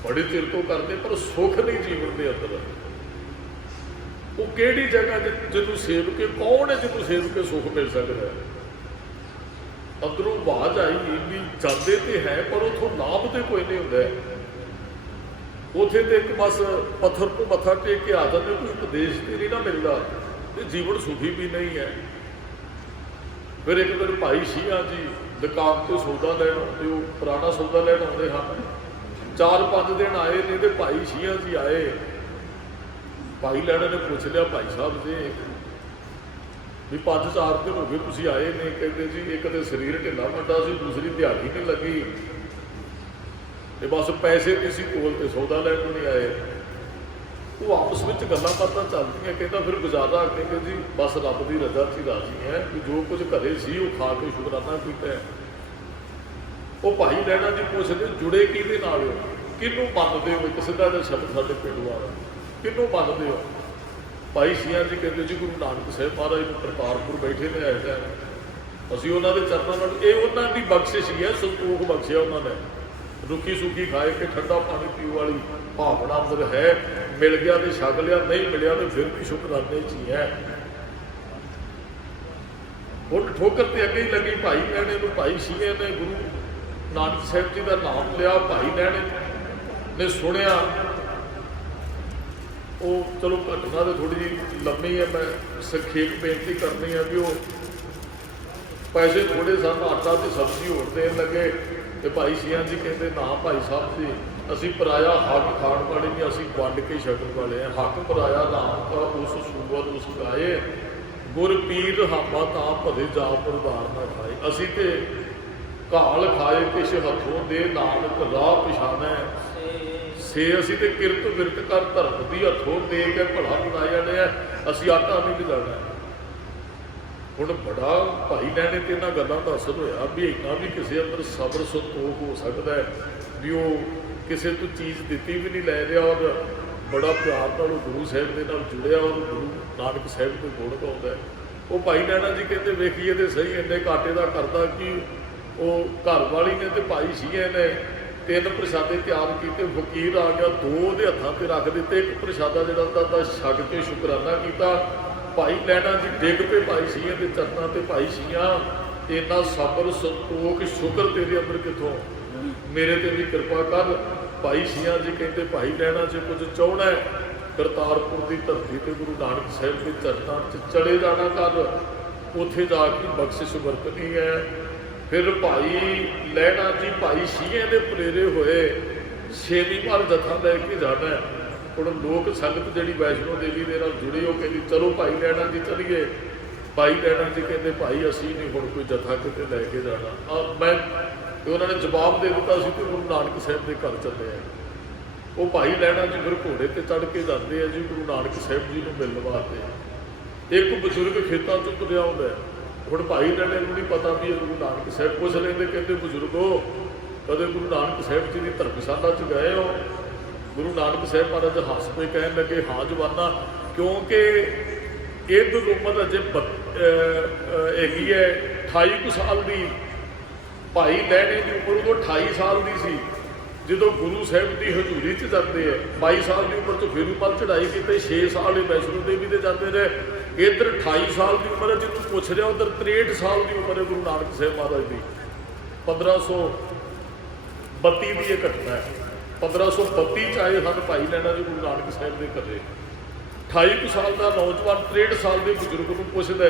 ਬੜੇ ਚਿਰ ਤੋਂ ਕਰਦੇ ਪਰ ਸੁੱਖ ਨਹੀਂ ਜੀਵਨ ਦੇ ਅੰਦਰ। ਉਹ ਕਿਹੜੀ ਜਗ੍ਹਾ ਜਿਹਨੂੰ ਸੇਵ ਕੇ ਕੌਣ ਹੈ ਜਿਹਨੂੰ ਸੇਵ ਕੇ ਸੁੱਖ ਮਿਲ ਸਕਦਾ ਹੈ? ਅੰਦਰੋਂ ਆਵਾਜ਼ ਆਈ ਵੀ ਜਾਂਦੇ ਤੇ ਹੈ ਪਰ ਉਥੋਂ ਲਾਭ ਤੇ ਕੋਈ ਨਹੀਂ ਹੁੰਦਾ। ਉਥੇ ਤੇ ਇੱਕ ਬਸ ਪੱਥਰ ਤੋਂ ਮੱਥਾ ਟੇਕ ਕੇ ਆ ਜਾਂਦੇ, ਕੋਈ ਉਪਦੇਸ਼ ਤੇ ਨਹੀਂ ਨਾ ਮਿਲਦਾ ਤੇ ਜੀਵਨ ਸੁਖੀ ਵੀ ਨਹੀਂ ਹੈ। ਫਿਰ ਇੱਕ ਦਿਨ ਭਾਈ ਸ਼ੀਆਂ ਜੀ ਦੁਕਾਨ ਤੋਂ ਸੌਦਾ ਲੈਣ ਆਉਂਦੇ, ਉਹ ਪੁਰਾਣਾ ਸੌਦਾ ਲੈਣ ਆਉਂਦੇ ਹਨ। 4-5 ਦਿਨ ਆਏ ਨੇ ਤੇ ਭਾਈ ਸ਼ੀਆਂ ਜੀ ਆਏ। ਭਾਈ ਲਹਿਣਾ ਨੇ ਪੁੱਛ ਲਿਆ ਭਾਈ ਸਾਹਿਬ ਜੀ ਵੀ 5-4 ਦਿਨ ਹੋ ਗਏ ਤੁਸੀਂ ਆਏ ਨੇ। ਕਹਿੰਦੇ ਜੀ ਇੱਕ ਤੇ ਸਰੀਰ ਢਿੱਲਾ ਮੱਠਾ ਸੀ, ਦੂਸਰੀ ਦਿਹਾੜੀ ਨਹੀਂ ਲੱਗੀ ਤੇ ਬਸ ਪੈਸੇ ਕਿਸੇ ਕੋਲ ਤੇ ਸੌਦਾ ਲੈਣ ਨੂੰ ਨਹੀਂ ਆਏ। ਉਹ ਆਪਸ ਵਿੱਚ ਗੱਲਾਂ ਬਾਤਾਂ ਚੱਲਦੀਆਂ। ਕਹਿੰਦਾ ਫਿਰ ਗੁਜ਼ਾਰਾ? ਕਹਿੰਦੇ ਜੀ ਬਸ ਰੱਬ ਦੀ ਰਜ਼ਾ 'ਚ ਹੀ ਰਾਜ਼ੀ ਹੈ ਕਿ ਜੋ ਕੁਝ ਘਰੇ ਸੀ ਉਹ ਖਾ ਕੇ ਸ਼ੁਕਰਾਨਾ ਕੀਤਾ। ਉਹ ਭਾਈ ਲਹਿਣਾ ਜੀ ਪੁੱਛਦੇ ਜੁੜੇ ਕਿਹਦੇ ਨਾਲ ਹੋ, ਕਿਹਨੂੰ ਮੰਨਦੇ ਹੋ? ਇੱਕ ਸਿੱਧਾ ਜਿਹਾ ਸ਼ਬਦ ਸਾਡੇ ਪਿੰਡ ਵਾਲਾ, ਕਿਹਨੂੰ ਮੰਨਦੇ ਹੋ? ਭਾਈ ਸ਼ੀਆਂ ਜੀ ਕਹਿੰਦੇ ਜੀ ਗੁਰੂ ਨਾਨਕ ਸਾਹਿਬ ਮਹਾਰਾਜ ਨੂੰ ਕਰਤਾਰਪੁਰ ਬੈਠੇ ਨੇ ਇਸ ਟਾਈਮ, ਅਸੀਂ ਉਹਨਾਂ ਦੇ ਚਰਨਾਂ ਨਾਲ, ਇਹ ਉਹਨਾਂ ਦੀ ਬਖਸ਼ਿਸ਼ ਹੀ ਹੈ, ਸੰਤੋਖ ਬਖਸ਼ਿਆ ਉਹਨਾਂ ਨੇ। ਰੁੱਖੀ ਸੁੱਕੀ ਖਾਏ ਕੇ ਠੰਡਾ ਪਾਣੀ ਪੀਣ ਵਾਲੀ ਭਾਵਨਾ ਅੰਦਰ ਹੈ। ਮਿਲ ਗਿਆ ਤੇ ਛਕ ਲਿਆ, ਨਹੀਂ ਮਿਲਿਆ ਤੇ ਫਿਰ ਵੀ ਸ਼ੁਕਰਾਨੇ 'ਚ ਹੀ ਹੈ। ਹੁਣ ਠੋਕਰ ਤੇ ਅੱਗੇ ਹੀ ਲੱਗੀ ਭਾਈ ਲਹਿਣੇ ਨੂੰ। ਭਾਈ ਸ਼ੀਆਂ ਨੇ ਗੁਰੂ ਨਾਨਕ ਸਾਹਿਬ ਜੀ ਦਾ ਨਾਮ ਲਿਆ। ਭਾਈ ਲਹਿਣੇ ਨੇ ਸੁਣਿਆ। ਉਹ ਚਲੋ ਘਟਨਾ ਤਾਂ ਥੋੜ੍ਹੀ ਜਿਹੀ ਲੰਮੀ ਹੈ, ਮੈਂ ਸੰਖੇਪ ਬੇਨਤੀ ਕਰਨੀ ਹੈ ਵੀ ਉਹ ਪੈਸੇ ਥੋੜ੍ਹੇ ਸਨ, ਆਟਾ ਤੇ ਸਬਜ਼ੀ ਹੋਰ ਦੇਣ ਲੱਗੇ ਤੇ ਭਾਈ ਸ਼ੀਆਂ ਜੀ ਕਹਿੰਦੇ ਨਾ ਭਾਈ ਸਾਹਿਬ ਜੀ ਅਸੀਂ ਪਰਾਇਆ ਹੱਕ ਖਾਣ ਵਾਲੇ ਨਹੀਂ, ਅਸੀਂ ਵੰਡ ਕੇ ਛਕਣ ਵਾਲੇ ਹਾਂ। ਹੱਕ ਪਰਾਇਆ ਨਾਮ ਦਾ ਉਸ ਸੂਬਤ ਉਸ ਗਾਏ, ਗੁਰ ਪੀਰ ਹਾਮਾ ਤਾਂ ਭਲੇ ਜਾ ਪ੍ਰਦਾਰ ਨਾ ਖਾਏ। ਅਸੀਂ ਤੇ ਘਾਲ ਖਾਏ ਕਿਛ ਹੱਥੋਂ ਦੇ, ਨਾਨਕ ਰਾਹ ਪਛਾਣੈ ਸੇ। ਅਸੀਂ ਤੇ ਕਿਰਤ ਵਿਰਤ ਕਰ ਧਰਮ ਦੀ ਹੱਥੋਂ ਦੇ ਕੇ ਭਲਾ ਬਣਾਇਆ ਲਿਆ, ਅਸੀਂ ਆਟਾ ਨਹੀਂ ਲਿਜਾਣਾ। ਹੁਣ ਬੜਾ ਭਾਈ ਲਹਿਣੇ ਤੇ ਇਹਨਾਂ ਗੱਲਾਂ ਦਾ ਅਸਰ ਹੋਇਆ ਵੀ ਇੰਨਾ ਵੀ ਕਿਸੇ ਅੰਦਰ ਸਬਰ ਸੰਤੋਖ ਹੋ ਸਕਦਾ ਹੈ ਵੀ ਉਹ ਕਿਸੇ ਤੋਂ ਚੀਜ਼ ਦਿੱਤੀ ਵੀ ਨਹੀਂ ਲੈ ਰਿਹਾ ਔਰ ਬੜਾ ਪਿਆਰ ਨਾਲ ਉਹ ਗੁਰੂ ਸਾਹਿਬ ਦੇ ਨਾਲ ਜੁੜਿਆ ਔਰ ਗੁਰੂ ਨਾਨਕ ਸਾਹਿਬ ਤੋਂ ਗੁਣ ਗਾਉਂਦਾ। ਉਹ ਭਾਈ ਲਹਿਣਾ ਜੀ ਕਹਿੰਦੇ ਵੇਖੀਏ ਤੇ ਸਹੀ ਇੰਨੇ ਘਾਟੇ ਦਾ ਕਰਦਾ ਕਿ ਉਹ ਘਰ ਵਾਲੀ ਨੇ ਤੇ ਭਾਈ ਸ਼ੀਆਂ ਨੇ 3 ਪ੍ਰਸ਼ਾਦੇ ਤਿਆਰ ਕੀਤੇ। ਫਕੀਰ ਆ ਗਿਆ, 2 ਉਹਦੇ ਹੱਥਾਂ ਤੇ ਰੱਖ ਦਿੱਤੇ, 1 ਪ੍ਰਸ਼ਾਦਾ ਜਿਹੜਾ ਉਹਦਾ ਛਕ ਕੇ ਸ਼ੁਕਰਾਨਾ ਕੀਤਾ। ਭਾਈ ਲਹਿਣਾ ਜੀ ਡਿੱਗ ਪਏ ਭਾਈ ਸ਼ੀਆਂ ਦੇ ਚਰਨਾਂ ਤੇ। ਭਾਈ ਸ਼ੀਆਂ ਇੰਨਾ ਸਬਰ ਸੰਤੋਖ ਸ਼ੁਕਰ ਤੇਰੇ ਅੰਦਰ ਕਿੱਥੋਂ, ਮੇਰੇ ਤੇ ਵੀ ਕਿਰਪਾ ਕਰ। ਭਾਈ ਸ਼ੀਆਂ ਜੀ ਕਹਿੰਦੇ ਭਾਈ ਲਹਿਣਾ ਜੇ ਕੁਝ ਚਾਹੁਣਾ ਹੈ ਕਰਤਾਰਪੁਰ ਦੀ ਧਰਤੀ ਤੇ ਗੁਰੂ ਨਾਨਕ ਸਾਹਿਬ ਦੇ ਚਰਨਾਂ 'ਚ ਚਲੇ ਜਾਣਾ ਕਰ, ਉੱਥੇ ਜਾ ਕੇ ਬਖਸ਼ਿਸ਼ ਵਰਤਣੀ ਹੈ। ਫਿਰ ਭਾਈ ਲਹਿਣਾ ਜੀ ਭਾਈ ਸ਼ੀਆਂ ਦੇ ਪ੍ਰੇਰੇ ਹੋਏ 6ਵੀਂ ਵਾਰ ਜਥਾ ਲੈ ਕੇ ਜਾਣਾ। ਹੁਣ ਲੋਕ ਸੰਗਤ ਜਿਹੜੀ ਵੈਸ਼ਨੋ ਦੇਵੀ ਦੇ ਨਾਲ ਜੁੜੀ ਉਹ ਕਹਿੰਦੀ ਚਲੋ ਭਾਈ ਲਹਿਣਾ ਜੀ ਚਲੀਏ। ਭਾਈ ਲਹਿਣਾ ਜੀ ਕਹਿੰਦੇ ਭਾਈ ਅਸੀਂ ਨਹੀਂ ਹੁਣ ਕੋਈ ਜਥਾ ਕਿਤੇ ਲੈ ਕੇ ਜਾਣਾ। ਮੈਂ ਤੇ ਉਹਨਾਂ ਨੇ ਜਵਾਬ ਦੇ ਦਿੱਤਾ ਸੀ ਕਿ ਗੁਰੂ ਨਾਨਕ ਸਾਹਿਬ ਦੇ ਘਰ ਚੱਲੇ ਆ। ਉਹ ਭਾਈ ਲਹਿਣਾ ਜੀ ਫਿਰ ਘੋੜੇ ਤੇ ਚੜ੍ਹ ਕੇ ਜਾਂਦੇ ਆ ਜੀ ਗੁਰੂ ਨਾਨਕ ਸਾਹਿਬ ਜੀ ਨੂੰ ਮਿਲਣ ਵਾਸਤੇ। ਇੱਕ ਬਜ਼ੁਰਗ ਖੇਤਾਂ 'ਚ ਤੁਰਿਆ ਆਉਂਦਾ। ਹੁਣ ਭਾਈ ਲਹਿਣੇ ਨੂੰ ਨਹੀਂ ਪਤਾ ਵੀ ਇਹ ਗੁਰੂ ਨਾਨਕ ਸਾਹਿਬ। ਪੁੱਛ ਲੈਂਦੇ, ਕਹਿੰਦੇ ਬਜ਼ੁਰਗੋ ਕਦੇ ਗੁਰੂ ਨਾਨਕ ਸਾਹਿਬ ਜੀ ਦੀ ਧਰਮਸ਼ਾਲਾ 'ਚ ਗਏ ਹੋ? ਗੁਰੂ ਨਾਨਕ ਸਾਹਿਬ ਮਹਾਰਾਜ ਹੱਸ ਪਏ, ਕਹਿਣ ਲੱਗੇ ਹਾਂ ਜਵਾਨਾ, ਕਿਉਂਕਿ ਇਹਦੀ ਉਮਰ ਅਜੇ ਹੈਗੀ ਹੈ 28 ਕੁ ਸਾਲ ਦੀ। ਭਾਈ ਲਹਿਣੇ ਦੀ ਉਮਰ ਉਦੋਂ 28 ਸਾਲ ਦੀ ਸੀ ਜਦੋਂ ਗੁਰੂ ਸਾਹਿਬ ਦੀ ਹਜ਼ੂਰੀ 'ਚ ਜਾਂਦੇ ਹੈ। 22 ਸਾਲ ਦੀ ਉਮਰ 'ਚ ਫਿਰ ਉੱਪਰ ਚੜ੍ਹਾਈ ਕੀਤੀ, 6 ਸਾਲ ਵੈਸ਼ਨੋ ਦੇਵੀ ਦੇ ਜਾਂਦੇ ਨੇ। ਇੱਧਰ 28 ਸਾਲ ਦੀ ਉਮਰ ਹੈ, ਜਿਹਨੂੰ ਪੁੱਛ ਰਿਹਾ ਉੱਧਰ 63 ਸਾਲ ਦੀ ਉਮਰ ਹੈ ਗੁਰੂ ਨਾਨਕ ਸਾਹਿਬ ਮਹਾਰਾਜ ਦੀ। 1532 ਦੀ ਇਹ ਘਟਨਾ ਹੈ। 1532 'ਚ ਆਏ ਹਨ ਭਾਈ ਲਹਿਣਾ ਜੀ ਗੁਰੂ ਨਾਨਕ ਸਾਹਿਬ ਦੇ ਘਰੇ। 28 ਸਾਲ ਦਾ ਨੌਜਵਾਨ 63 ਸਾਲ ਦੇ ਬਜ਼ੁਰਗ ਨੂੰ ਪੁੱਛਦਾ,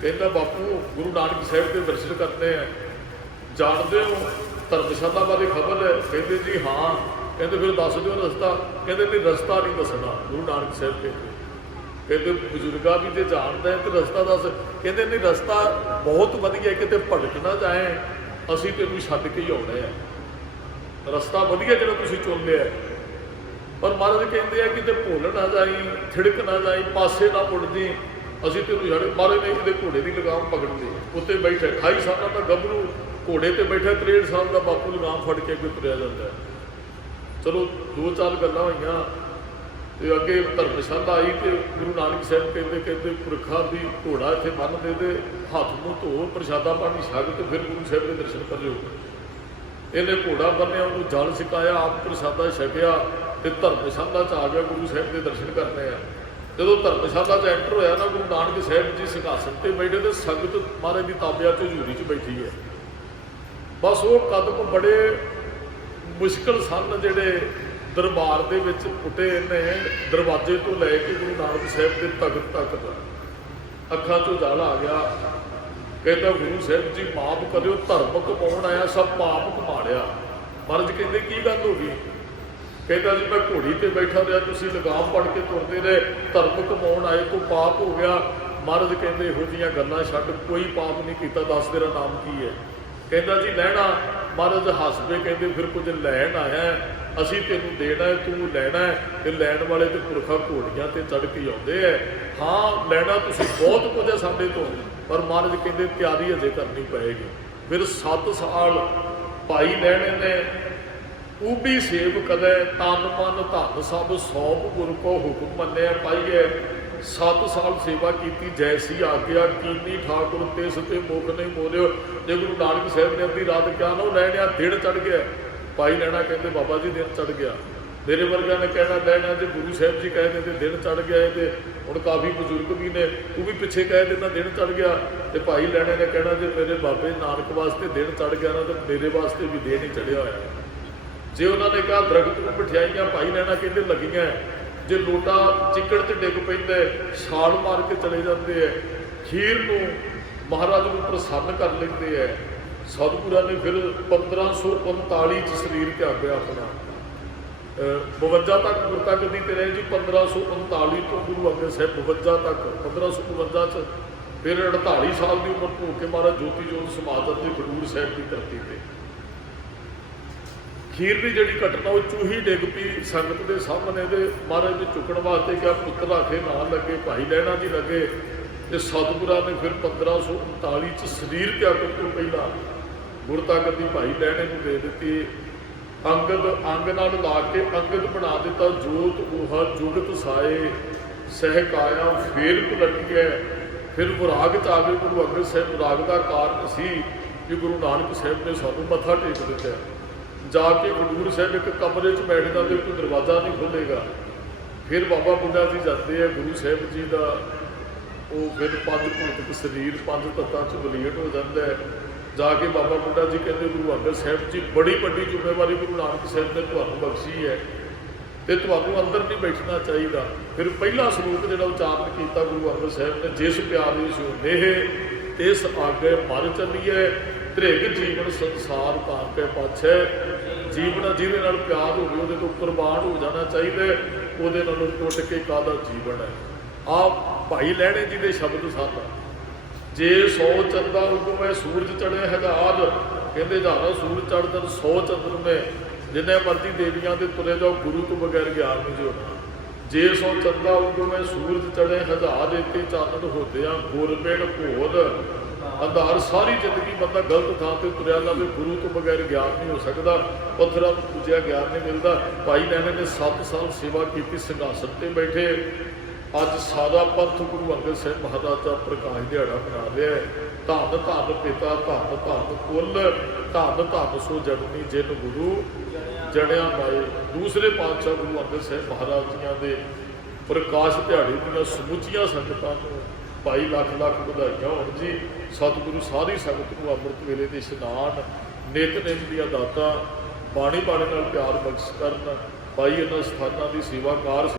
ਕਹਿੰਦਾ ਬਾਪੂ ਗੁਰੂ ਨਾਨਕ ਸਾਹਿਬ ਦੇ ਦਰਸ਼ਨ ਕਰਨੇ ਆ, ਜਾਣਦੇ ਹੋ? ਧਰਮਸ਼ਾਲਾ ਬਾਰੇ ਖਬਰ ਹੈ? ਕਹਿੰਦੇ ਜੀ ਹਾਂ। ਕਹਿੰਦੇ ਫਿਰ ਦੱਸ ਦਿਓ ਰਸਤਾ। ਕਹਿੰਦੇ ਨਹੀਂ ਰਸਤਾ ਨਹੀਂ ਦੱਸਣਾ ਗੁਰੂ ਨਾਨਕ ਸਾਹਿਬ ਦੇ। ਕਹਿੰਦੇ ਬਜ਼ੁਰਗਾ ਵੀ ਜੇ ਜਾਣਦਾ ਹੈ ਤੇ ਰਸਤਾ ਦੱਸ। ਕਹਿੰਦੇ ਨਹੀਂ ਰਸਤਾ ਬਹੁਤ ਵਧੀਆ, ਕਿਤੇ ਭਟਕ ਨਾ ਜਾਏ, ਅਸੀਂ ਤੈਨੂੰ ਛੱਡ ਕੇ ਹੀ ਆਉਣਾ ਹੈ। ਰਸਤਾ ਵਧੀਆ ਜਿਹੜਾ ਤੁਸੀਂ ਚੁਣ ਲਿਆ ਹੈ। ਪਰ ਮਹਾਰਾਜ ਕਹਿੰਦੇ ਆ ਕਿਤੇ ਭੁੱਲ ਨਾ ਜਾਈ, ਥਿੜਕ ਨਾ ਜਾਈ, ਪਾਸੇ ਨਾ ਮੁੜ ਜੀ। ਅਸੀਂ ਤੈਨੂੰ ਸਾਡੇ ਮਹਾਰਾਜ ਨੇ ਇਹਦੇ ਘੋੜੇ ਦੀ ਲਗਾਮ ਪਕੜ ਲਈ, ਉੱਤੇ ਬੈਠਾ 28 ਸਾਲਾਂ ਦਾ ਗੱਭਰੂ ਘੋੜੇ ਤੇ ਬੈਠਾ, 63 ਸਾਲ ਦਾ ਬਾਪੂ ਲਗਾਮ ਫੜ ਕੇ ਅੱਗੇ ਤੁਰਿਆ ਜਾਂਦਾ ਹੈ। ਚਲੋ 2-4 ਗੱਲਾਂ ਹੋਈਆਂ ਤੇ ਅੱਗੇ ਧਰਮਸ਼ਾਲਾ ਆਈ ਤੇ ਗੁਰੂ ਨਾਨਕ ਸਾਹਿਬ ਕਹਿੰਦੇ ਪੁਰਖਾ ਵੀ ਘੋੜਾ ਇੱਥੇ ਬੰਨ੍ਹ ਦੇ ਤੇ ਹੱਥ ਮੂੰਹ ਧੋ, ਪ੍ਰਸ਼ਾਦਾ ਪਾਣੀ ਛਕ ਤੇ ਫਿਰ ਗੁਰੂ ਸਾਹਿਬ ਦੇ ਦਰਸ਼ਨ ਕਰਿਓ। ਇਹਨੇ ਘੋੜਾ ਬੰਨਿਆ, ਉਹਨੂੰ ਜਲ ਛਕਾਇਆ, ਆਪ ਪ੍ਰਸ਼ਾਦਾ ਛਕਿਆ ਤੇ ਧਰਮਸ਼ਾਲਾ 'ਚ ਆ ਗਿਆ ਗੁਰੂ ਸਾਹਿਬ ਦੇ ਦਰਸ਼ਨ ਕਰਨੇ ਆ। ਜਦੋਂ ਧਰਮਸ਼ਾਲਾ 'ਚ ਐਂਟਰ ਹੋਇਆ ਨਾ, ਗੁਰੂ ਨਾਨਕ ਸਾਹਿਬ ਜੀ ਸਿੰਘਾਸਨ ਤੇ ਬੈਠੇ ਤੇ ਸੰਗਤ ਮਹਾਰਾਜ ਦੀ ਤਾਬਿਆ 'ਚ ਹਜ਼ੂਰੀ 'ਚ ਬੈਠੀ ਹੈ। ਬਸ ਉਹ ਕਦਮ ਬੜੇ ਮੁਸ਼ਕਲ ਸਨ ਜਿਹੜੇ ਦਰਬਾਰ ਦੇ ਵਿੱਚ ਪੁੱਟੇ ਨੇ, ਦਰਵਾਜ਼ੇ ਤੋਂ ਲੈ ਕੇ ਗੁਰੂ ਨਾਨਕ ਸਾਹਿਬ ਦੇ ਤਖਤ ਤੱਕ ਦਾ। ਅੱਖਾਂ 'ਚੋਂ ਜਲ ਆ ਗਿਆ। ਕਹਿੰਦਾ ਗੁਰੂ ਸਾਹਿਬ ਜੀ ਮਾਫ ਕਰਿਓ, ਧਰਮ ਕਮਾਉਣ ਆਇਆ, ਸਭ ਪਾਪ ਕਮਾ ਲਿਆ। ਮਹਾਰਾਜ ਕਹਿੰਦੇ ਕੀ ਗੱਲ ਹੋ ਗਈ? ਕਹਿੰਦਾ ਜੀ ਮੈਂ ਘੋੜੀ ਤੇ ਬੈਠਾ ਰਿਹਾ, ਤੁਸੀਂ ਲਗਾਮ ਫੜ ਕੇ ਤੁਰਦੇ ਰਹੇ, ਧਰਮ ਕਮਾਉਣ ਆਏ ਤੋਂ ਪਾਪ ਹੋ ਗਿਆ। ਮਹਾਰਾਜ ਕਹਿੰਦੇ ਇਹੋ ਜਿਹੀਆਂ ਗੱਲਾਂ ਛੱਡ, ਕੋਈ ਪਾਪ ਨਹੀਂ ਕੀਤਾ, ਦੱਸ ਤੇਰਾ ਨਾਮ ਕੀ ਹੈ? ਕਹਿੰਦਾ ਜੀ ਲੈਣਾ। ਮਹਾਰਾਜ ਹੱਸ ਪਏ, ਕਹਿੰਦੇ ਫਿਰ ਕੁਝ ਲੈਣ ਆਇਆ, ਅਸੀਂ ਤੈਨੂੰ ਦੇਣਾ ਹੈ, ਤੂੰ ਲੈਣਾ ਹੈ। ਤੇ ਲੈਣ ਵਾਲੇ ਤੇ ਪੁਰਖਾ ਘੋੜੀਆਂ ਤੇ ਚੜ੍ਹ ਕੇ ਆਉਂਦੇ ਹੈ। ਹਾਂ ਲੈਣਾ ਤੁਸੀਂ ਬਹੁਤ ਕੁਝ ਹੈ ਸਾਡੇ ਤੋਂ, ਪਰ ਮਹਾਰਾਜ ਕਹਿੰਦੇ ਤਿਆਰੀ ਅਜੇ ਕਰਨੀ ਪਏਗੀ। ਫਿਰ 7 ਸਾਲ ਭਾਈ ਲੈਣੇ ਨੇ ਉਬੀ ਸੇਵ ਕਦੇ, ਤਨ ਮਨ ਧਨ ਸਭ ਸੌਂਪ ਗੁਰ ਕੋ ਹੁਕਮ ਮੰਨਿਆ ਪਾਈਏ। 7 ਸਾਲ ਸੇਵਾ ਕੀਤੀ, ਜੈਸੀ ਆਗਿਆ ਕੀਨੀ ਠਾਕੁਰ ਤਿਸ ਤੇ ਮੁਖ ਨਹੀਂ ਬੋਲਿਓ। ਜੇ ਗੁਰੂ ਨਾਨਕ ਸਾਹਿਬ ਨੇ ਅੱਧੀ ਰਾਤ ਕਿਹਾ ਨਾ, ਉਹ ਲੈਣਿਆ ਦਿਨ ਚੜ ਗਿਆ। ਭਾਈ ਲੈਣਾ ਕਹਿੰਦੇ ਬਾਬਾ ਜੀ ਦਿਨ ਚੜ ਗਿਆ। ਮੇਰੇ ਵਰਗਿਆਂ ਨੇ ਕਹਿਣਾ ਲੈਣਾ ਜੇ ਗੁਰੂ ਸਾਹਿਬ ਜੀ ਕਹਿ ਦਿੰਦੇ ਦਿਨ ਚੜ ਗਿਆ, ਤੇ ਹੁਣ ਕਾਫੀ ਬਜ਼ੁਰਗ ਵੀ ਨੇ, ਉਹ ਵੀ ਪਿੱਛੇ ਕਹਿ ਦਿੰਦਾ ਦਿਨ ਚੜ ਗਿਆ। ਤੇ ਭਾਈ ਲੈਣੇ ਨੇ ਕਹਿਣਾ ਜੇ ਮੇਰੇ ਬਾਬੇ ਨਾਨਕ ਵਾਸਤੇ ਦਿਨ ਚੜ ਗਿਆ ਨਾ, ਤੇ ਮੇਰੇ ਵਾਸਤੇ ਵੀ ਦਿਨ ਹੀ ਚੜਿਆ ਹੋਇਆ। ਜੇ ਉਹਨਾਂ ਨੇ ਕਿਹਾ ਦਰਖਤ ਨੂੰ ਮਠਿਆਈਆਂ, ਭਾਈ ਲੈਣਾ ਕਹਿੰਦੇ ਲੱਗੀਆਂ। ਜੇ ਲੋਟਾ ਚਿੱਕੜ 'ਚ ਡਿੱਗ ਪੈਂਦਾ, ਛਾਲ ਮਾਰ ਕੇ ਚਲੇ ਜਾਂਦੇ ਹੈ। ਖੀਰ ਨੂੰ ਮਹਾਰਾਜ ਨੂੰ ਪ੍ਰਸੰਨ ਕਰ ਲੈਂਦੇ ਹੈ। ਸਤਿਗੁਰਾਂ ਨੇ ਫਿਰ 1539 'ਚ ਸਰੀਰ ਤਿਆਗਿਆ ਆਪਣਾ। 52 ਤੱਕ ਗੁਰਤਾਗਦੀ ਤੇ ਰਹੇ ਜੀ। 1539 ਤੋਂ ਗੁਰੂ ਅੰਗਦ ਸਾਹਿਬ 52 ਤੱਕ, 1552 'ਚ ਫਿਰ 48 ਸਾਲ ਦੀ ਉਮਰ ਭੋਗ ਕੇ ਮਹਾਰਾਜ ਜੋਤੀ ਜੋਤ ਸਮਾਧ ਅਤੇ ਖਡੂਰ ਸਾਹਿਬ ਦੀ ਧਰਤੀ ਤੇ। ਖੀਰ ਦੀ ਜਿਹੜੀ ਘਟਨਾ ਉਹ ਚੂਹੀ ਡਿੱਗ ਪਈ ਸੰਗਤ ਦੇ ਸਾਹਮਣੇ, ਤੇ ਮਹਾਰਾਜ ਨੇ ਚੁੱਕਣ ਵਾਸਤੇ ਕਿਹਾ ਪੁੱਤਰ ਆਖੇ ਨਾ ਲੱਗੇ, ਭਾਈ ਲੈਣਾ ਜੀ ਲੱਗੇ। ਤੇ ਸਤਿਗੁਰਾਂ ਨੇ ਫਿਰ 1539 'ਚ ਸਰੀਰ ਤਿਆਗਣ ਤੋਂ ਪਹਿਲਾਂ ਗੁਰਤਾਗਦੀ ਭਾਈ ਲੈਣੇ ਨੂੰ ਦੇ ਦਿੱਤੀ। ਅੰਗਦ ਅੰਗ ਨਾਲ ਲਾ ਕੇ ਅੰਗਦ ਬਣਾ ਦਿੱਤਾ। ਜੋਤ ਊਹਾ ਜੁਗਤ ਸਾਏ ਸਹਿਕਾਇਆ ਫੇਰ ਪਲਟੀਐ। ਫਿਰ ਵਿਰਾਗ 'ਚ ਆ ਗਏ ਗੁਰੂ ਅੰਗਦ ਸਾਹਿਬ। ਵਿਰਾਗ ਦਾ ਕਾਰਨ ਸੀ ਕਿ ਗੁਰੂ ਨਾਨਕ ਸਾਹਿਬ ਨੇ ਸਾਨੂੰ ਮੱਥਾ ਟੇਕ ਦਿੱਤਾ। ਜਾ ਕੇ ਖਡੂਰ ਸਾਹਿਬ ਇੱਕ ਕਮਰੇ 'ਚ ਬੈਠਦਾ ਤੇ ਕੋਈ ਦਰਵਾਜ਼ਾ ਨਹੀਂ ਖੁੱਲ੍ਹੇਗਾ। ਫਿਰ ਬਾਬਾ ਬੁੱਢਾ ਜੀ ਜਾਂਦੇ ਆ ਗੁਰੂ ਸਾਹਿਬ ਜੀ ਦਾ, ਉਹ ਫਿਰ 5 ਭੌਤਿਕ ਸਰੀਰ 5 ਤੱਤਾਂ 'ਚ ਵਲੀਟ ਹੋ ਜਾਂਦਾ ਹੈ। ਜਾ ਕੇ ਬਾਬਾ ਬੁੱਢਾ ਜੀ ਕਹਿੰਦੇ ਗੁਰੂ ਅੰਗਦ ਸਾਹਿਬ ਜੀ ਬੜੀ ਵੱਡੀ ਜ਼ਿੰਮੇਵਾਰੀ ਗੁਰੂ ਨਾਨਕ ਸਾਹਿਬ ਨੇ ਤੁਹਾਨੂੰ ਬਖਸ਼ੀ ਹੈ, ਤੇ ਤੁਹਾਨੂੰ ਅੰਦਰ ਨਹੀਂ ਬੈਠਣਾ ਚਾਹੀਦਾ। ਫਿਰ ਪਹਿਲਾ ਸਲੋਕ ਜਿਹੜਾ ਉਚਾਰਨ ਕੀਤਾ ਗੁਰੂ ਅੰਗਦ ਸਾਹਿਬ ਨੇ, ਜਿਸ ਪਿਆਰੀ ਸੋ ਨੇਹ ਤਿਸ ਆਗੇ ਮਰ ਚੱਲੀਏ, ਧ੍ਰਿਗ ਜੀਵਨ ਸੰਸਾਰ ਤਾਂ ਕੇ ਪਾਛੈ। ਜੀਵਨ ਜਿਹਦੇ ਨਾਲ ਪਿਆਰ ਹੋਵੇ ਉਹਦੇ ਤੋਂ ਕੁਰਬਾਨ ਹੋ ਜਾਣਾ ਚਾਹੀਦਾ, ਉਹਦੇ ਨਾਲੋਂ ਟੁੱਟ ਕੇ ਕਾਹਦਾ ਜੀਵਨ ਹੈ। ਆਪ ਭਾਈ ਲੈਣੇ ਜੀ ਦੇ ਸ਼ਬਦ ਸਨ। ਜੇ 100 ਚੰਦਾ ਉਗਮੈ ਸੂਰਜ ਚੜ੍ਹੇ ਹਜ਼ਾਰ, ਕਹਿੰਦੇ ਹਜ਼ਾਰਾਂ ਸੂਰਜ ਚੜ੍ਹਦੇ 100 ਚੰਦਰਮੇ, ਜਿੰਨੇ ਮਰਜ਼ੀ ਦੇਵੀਆਂ ਦੇ ਤੁਰੇ ਜਾਓ, ਗੁਰੂ ਤੋਂ ਬਗੈਰ ਗਿਆਨ ਨਹੀਂ ਜੀ ਹੋਣਾ। ਜੇ 100 ਚੰਦਾ ਉਗਮੈ ਸੂਰਜ ਚੜ੍ਹੇ ਹਜ਼ਾਰ, ਇੱਥੇ ਚਾਨਣ ਹੁੰਦਿਆਂ ਗੁਰਬਿਨ ਭੋਲ ਅੰਧਾਰ। ਸਾਰੀ ਜ਼ਿੰਦਗੀ ਬੰਦਾ ਗਲਤ ਥਾਂ ਤੇ ਤੁਰਿਆ ਜਾਵੇ, ਗੁਰੂ ਤੋਂ ਬਗੈਰ ਗਿਆਨ ਨਹੀਂ ਹੋ ਸਕਦਾ। ਪੱਥਰਾਂ ਨੂੰ ਪੂਜਿਆ ਗਿਆਨ ਨਹੀਂ ਮਿਲਦਾ। ਭਾਈ ਲੈਣੇ ਨੇ 7 ਸਾਲ ਸੇਵਾ ਕੀਤੀ, ਸਿੰਘਾਸਨ ਤੇ ਬੈਠੇ। ਅੱਜ ਸਾਰਾ ਪੰਥ ਗੁਰੂ ਅੰਗਦ ਸਾਹਿਬ ਮਹਾਰਾਜ ਦਾ ਪ੍ਰਕਾਸ਼ ਦਿਹਾੜਾ ਮਨਾ ਰਿਹਾ ਹੈ। ਧੰਨ ਧੰਨ ਪਿਤਾ ਧੰਨ ਧੰਨ ਕੁੱਲ, ਧੰਨ ਧੰਨ ਸੋ ਜਨਨੀ ਜਿਨ ਗੁਰੂ ਜਣਿਆ ਮਾਏ। ਦੂਸਰੇ ਪਾਤਸ਼ਾਹ ਗੁਰੂ ਅੰਗਦ ਸਾਹਿਬ ਮਹਾਰਾਜ ਜੀਆਂ ਦੇ ਪ੍ਰਕਾਸ਼ ਦਿਹਾੜੇ ਦੀਆਂ ਸਮੁੱਚੀਆਂ ਸੰਗਤਾਂ ਨੂੰ ਭਾਈ ਲੱਖ ਲੱਖ ਵਧਾਈਆਂ ਹੋਣ ਜੀ। ਸਤਿਗੁਰੂ ਸਾਰੀ ਸੰਗਤ ਨੂੰ ਅੰਮ੍ਰਿਤ ਵੇਲੇ ਦੇ ਇਸ਼ਨਾਨ, ਨਿਤਨੇਮ ਦੀਆਂ ਦਾਤਾਂ, ਬਾਣੀ ਬਾਣੇ ਨਾਲ ਪਿਆਰ ਬਖਸ਼ ਕਰਨ। ਭਾਈ ਇਹਨਾਂ ਸਥਾਨਾਂ ਦੀ ਸੇਵਾਕਾਰ